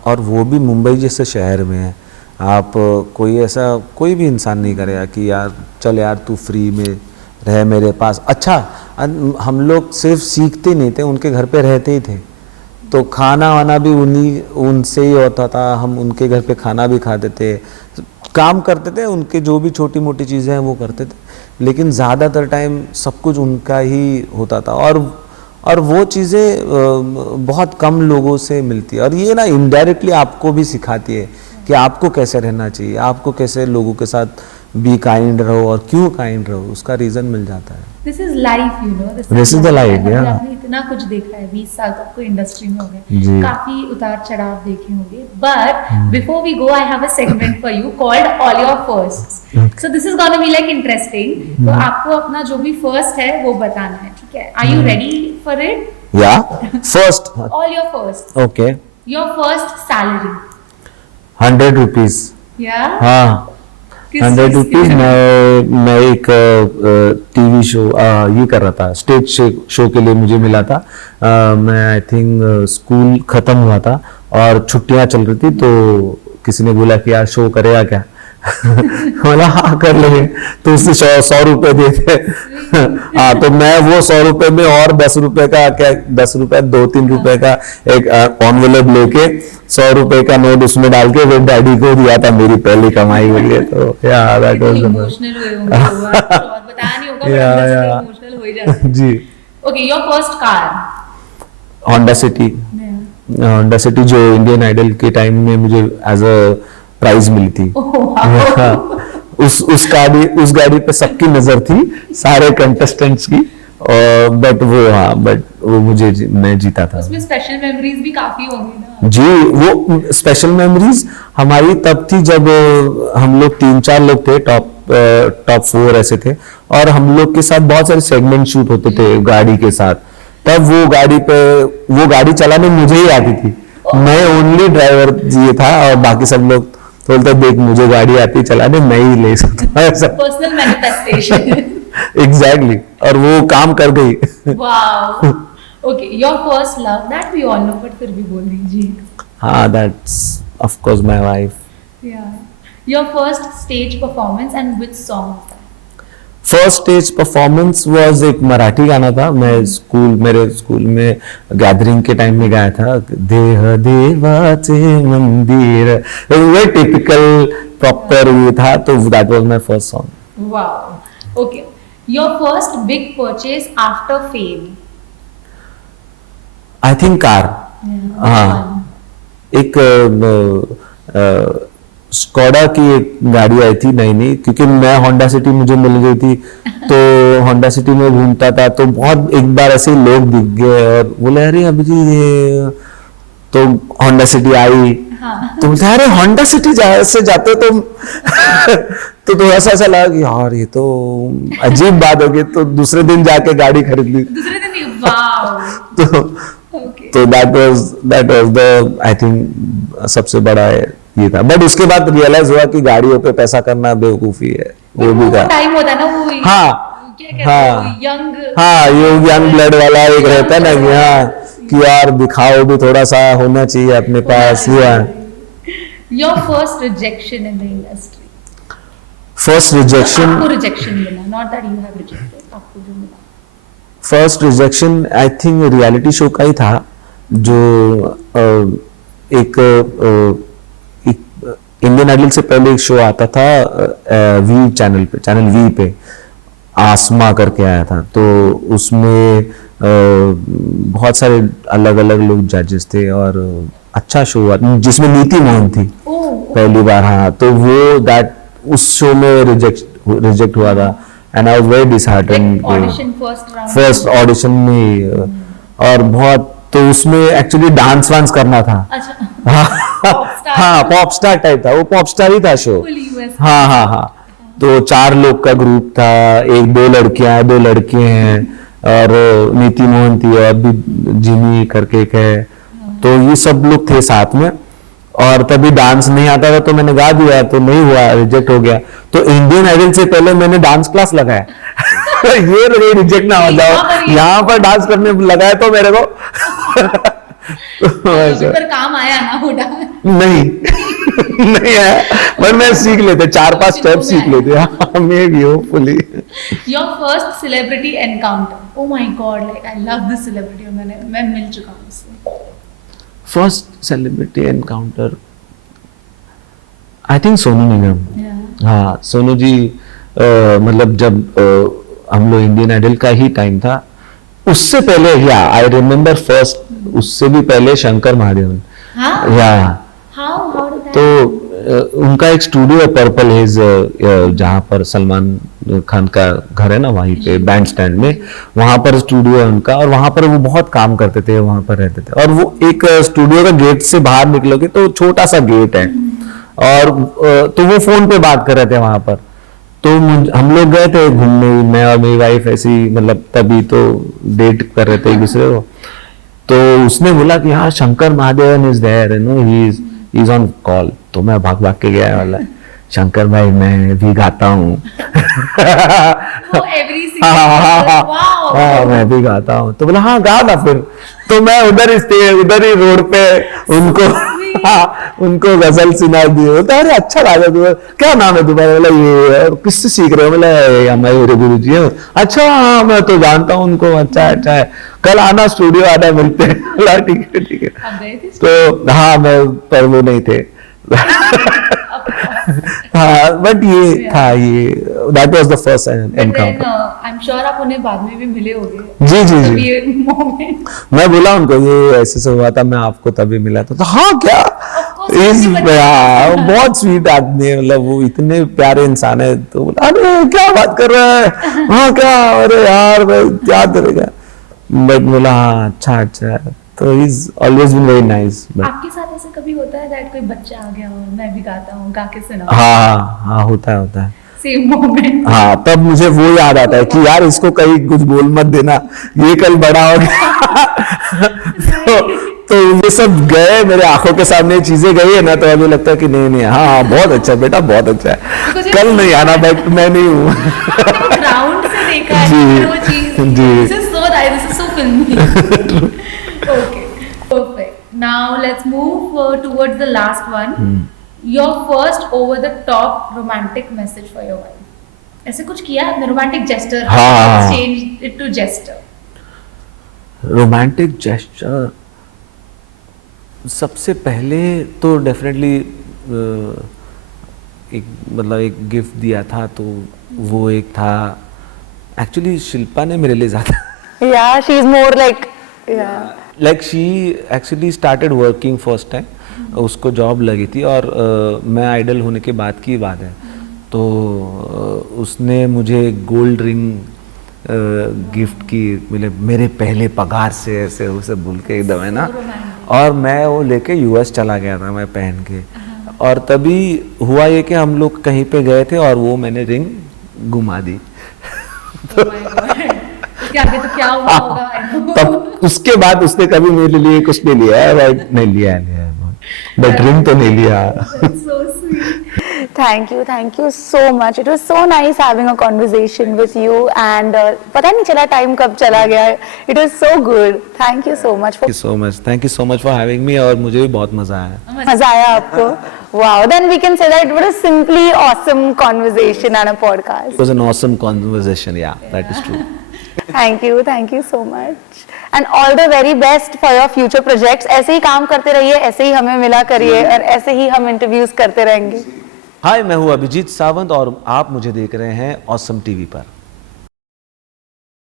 और वो भी मुंबई जैसे शहर में है. आप कोई भी इंसान नहीं करेगा कि यार चल यार तू फ्री में रह मेरे पास. अच्छा, हम लोग सिर्फ सीखते नहीं थे, उनके घर पे रहते ही थे, तो खाना वाना भी उनसे ही होता था. हम उनके घर पे खाना भी खाते थे, काम करते थे, उनके जो भी छोटी मोटी चीज़ें हैं वो करते थे, लेकिन ज़्यादातर टाइम सब कुछ उनका ही होता था. और वो चीज़ें बहुत कम लोगों से मिलती है. और ये ना इनडायरेक्टली आपको भी सिखाती है कि आपको कैसे रहना चाहिए, आपको कैसे लोगों के साथ बी काइंड रहो, और क्यों काइंड रहो उसका रीज़न मिल जाता है. This is life, you know. This is the life, अभी yeah. आपने इतना कुछ देखा है, 20 साल तक को इंडस्ट्री में हो जी. गए, काफी उतार चढ़ाव देखे होंगे. But before we go, I have a segment for you called All Your Firsts. So this is gonna be like interesting. तो आपको अपना जो भी first है वो बताना है, ठीक है? Are you ready for it? या first. All your firsts. Okay. Your first salary. 100 rupees. Yeah. हाँ, किस 100 चीज़ रुपीज़. के? मैं एक टीवी शो ये कर रहा था, स्टेज शो के लिए मुझे मिला था. मैं आई थिंक स्कूल ख़त्म हुआ था और छुट्टियां चल रही थी, तो किसी ने बोला कि यार शो करेगा क्या. बोला हाँ कर लेंगे. तो उसने 100 रुपए दिए थे. हाँ, तो मैं वो 100 रुपए में और 10 रुपए का, क्या 10 रुपए 2-3 रुपए का एक एनवेलप लेके 100 रुपए का नोट उसमें डाल के वो डैडी को दिया था, मेरी पहली कमाई हुई है. तो यार दैट वाज इमोशनल हुए होंगे वो, और बताया नहीं होगा, Yeah, but yeah. इमोशनल हो ही जाते हैं. जी. Okay, your first car. Honda city जो इंडियन आइडल के टाइम में मुझे एज अ प्राइज मिली थी. Oh, wow. उस गाड़ी पे सबकी नजर थी, सारे कंटेस्टेंट्स की. बट वो मैं जीता था. उसमें स्पेशल मेमोरीज भी काफी होंगी ना. जी, वो स्पेशल मेमोरीज हमारी तब थी जब हम लोग 3-4 लोग थे, टॉप 4 ऐसे थे, और हम लोग के साथ बहुत सारे सेगमेंट शूट होते थे गाड़ी के साथ. तब वो गाड़ी चलाने मुझे ही आती थी. मैं ओनली ड्राइवर ये था, और बाकी सब लोग बोलते देख मुझे गाड़ी आती चलाने, मैं ही ले सकता. Personal manifestation. एग्जैक्टली. और वो काम कर गई. Wow. Okay, your first love, that we all know, but फिर भी बोल दीजिए. हाँ, that's of course my wife. Yeah. Your first stage performance and which song? First stage performance was एक मराठी गाना था. मेरे स्कूल में गैदरिंग के टाइम में गाया था, देह देवाचे मंदिर. वो टिपिकल प्रॉपर वो था, तो that was my first song. Wow. Okay, your first big purchase after fame? I think car, हाँ, एक स्कोडा की एक गाड़ी आई थी नई नई, क्योंकि मैं होंडा सिटी मुझे मिल गई थी, तो होंडा सिटी में घूमता था, तो बहुत एक बार ऐसे ही लोग दिख गए और बोले अरे अभी जी ये, तो होंडा सिटी आई, हाँ। तो बोलते अरे होंडा सिटी से जाते हो तुम तो थोड़ा सा ऐसा लगा कि यार ये तो अजीब बात होगी, तो दूसरे दिन जाके गाड़ी खरीद ली। दूसरे दिन ही, वाओ। तो ओके। तो that was the I think सबसे बड़ा ये था। बट उसके बाद रियलाइज हुआ कि गाड़ियों पे पैसा करना बेवकूफी है, वो भी था। टाइम होता है ना वो, हाँ, क्या कहते हैं, यंग, हाँ, ये यंग ब्लड वाला एक रहता है ना कि हाँ कि यार दिखाओ भी, थोड़ा सा होना चाहिए अपने पास। या your first rejection in the industry. First rejection, आपको रिजेक्शन मिला, not that you have rejected, आपको जो मिला। First rejection I think reality show का ही था, जो एक इंडियन आइडल से पहले एक शो आता था वी चैनल पे, चैनल वी पे, आसमा करके आया था। तो उसमें बहुत सारे अलग अलग लोग जजेस थे और अच्छा शो हुआ, जिसमें नीति मोहन थी पहली बार। हाँ, तो वो दैट उस शो में रिजेक्ट हुआ था, and I was very disheartened. Audition first audition में, और बहुत, तो उसमें एक्चुअली डांस वांस करना था। अच्छा, हाँ, पॉप स्टार टाइप था, वो पॉप स्टार ही था शो। हाँ हाँ हाँ, तो 4 लोग का ग्रुप था, एक 2 लड़कियां हैं, 2 लड़के हैं, और नीति मोहन थी, और भी जिमी करके एक है, तो ये सब लोग थे साथ में। और तभी डांस नहीं आता था, तो मैंने गा दिया, तो नहीं हुआ, रिजेक्ट हो गया। तो इंडियन आइडल से पहले मैंने डांस क्लास लगाया ये लगे रिजेक्ट ना हो जाओ, यहाँ पर डांस करने लगाया तो मेरे को पर काम आया ना वो डांस? नहीं नहीं आया, पर मैं सीख लेते, 4-5 स्टेप सीख लेते, maybe hopefully. Your first celebrity encounter. Oh my god, like I love this celebrity, और मैं मिल चुका हूँ उससे। First celebrity encounter I think Sonu Nigam. हाँ, सोनू जी, मतलब जब हम लोग इंडियन आइडल का ही टाइम था, उससे पहले, या आई रिमेम्बर फर्स्ट, उससे भी पहले शंकर महादेवन। हाँ? या How did that? तो उनका एक स्टूडियो है पर्पल हेज, जहाँ पर सलमान खान का घर है ना, वहीं पे बैंड स्टैंड में, वहां पर स्टूडियो है उनका, और वहां पर वो बहुत काम करते थे, वहां पर रहते थे। और वो एक स्टूडियो का गेट से बाहर निकलोगे तो छोटा सा गेट है, और तो वो फोन पे बात कर रहे थे वहां पर। तो हम लोग गए थे घूमने, मैं और मेरी वाइफ ऐसी, मतलब तभी तो डेट कर रहे थे एक दूसरे को। तो उसने बोला कि हाँ Shankar Mahadevan is there, you know, he is on call. तो मैं भाग भाग के गया, वाला शंकर भाई मैं भी गाता हूँ हाँ मैं भी गाता हूँ। तो बोला हाँ गा ना फिर। तो मैं उधर ही रोड पे उनको उनको गजल सुना दी। होता अरे अच्छा लगा तुम्हें, क्या नाम है तुम्हारा? बोला ये, किससे सीख रहे हो? बोला हमारे गुरु जी है। अच्छा हाँ मैं तो जानता हूँ उनको, अच्छा अच्छा है, कल आना स्टूडियो आना, मिलते हैं। बोला ठीक है ठीक है। तो हाँ मैं, पर वो नहीं थे हाँ, बट ये था, ये that was the first encounter. I am sure आप उन्हें बाद में भी मिले होंगे। जी जी जी, ये मोमेंट मैं बोला उनको ये ऐसे से हुआ था, मैं आपको तभी मिला था। तो हाँ क्या, इस बहुत स्वीट आदमी है, मतलब वो इतने प्यारे इंसान है। तो बोला अरे क्या बात कर रहा है, हाँ क्या, अरे यार मैं याद करेगा। बट बोला हाँ अच्छा अच्छा, तो he is always been very nice. आपके साथ ऐसे कभी होता है दैट कोई बच्चा आ गया हो, मैं भी गाता हूँ, गा के सुनाओ? हाँ हाँ होता है सेम मोमेंट। हाँ, तब मुझे वो याद आता है कि यार इसको कहीं कुछ बोल मत देना, ये कल बड़ा हो गया तो ये सब गए मेरे आंखों के सामने, चीजें गई है ना, तो अभी लगता है कि नहीं नहीं हाँ बहुत अच्छा बेटा, बहुत अच्छा है, कल नहीं आना, बट मैं नहीं हूँ ग्राउंड से देखा है जी, वो चीज। जी। This is so nice, this is so filmy। Okay, perfect. Now let's move towards the last one. Your first over the top romantic message for your wife. ऐसे कुछ किया आपने? रोमांटिक जेस्चर, हाँ। Change it to gesture. Romantic gesture सबसे पहले तो definitely एक, मतलब एक गिफ्ट दिया था, तो वो एक था, एक्चुअली शिल्पा ने मेरे लिए ज्यादा Yeah, she's more like, yeah. Like she actually started working first time, उसको जॉब लगी थी और मैं आइडल होने के बाद की बात है, तो उसने मुझे गोल्ड रिंग गिफ्ट की, मतलब मेरे पहले पगार से, ऐसे उसे बोल के एकदम, है ना, और मैं वो लेके यूएस चला गया था मैं पहन के, और तभी हुआ ये कि हम लोग कहीं पे गए थे और वो मैंने रिंग घुमा दी। Oh my God. क्या आगे तो क्या हुआ होगा I know. तब उसके बाद उसने कभी मेरे लिए कुछ नहीं लिया है, नहीं लिया है, बट रिंग तो नहीं लिया। That's so sweet. Thank you so much. It was so nice having a conversation with you and पता नहीं चला टाइम कब चला गया। It was so good. Thank you so much for. Thank you so much for having me, और मुझे भी बहुत मजा आया। मजा आया आपको? Wow. Then we can say that it was a simply awesome conversation and a podcast. It was an awesome conversation, yeah, that is true. Thank you so much. And all the very best for your future projects. ऐसे ही काम करते रहिए, ऐसे ही हमें मिला करिए और ऐसे ही हम इंटरव्यूज करते रहेंगे। हाय, मैं हूँ अभिजीत सावंत और आप मुझे देख रहे हैं ऑसम टीवी पर।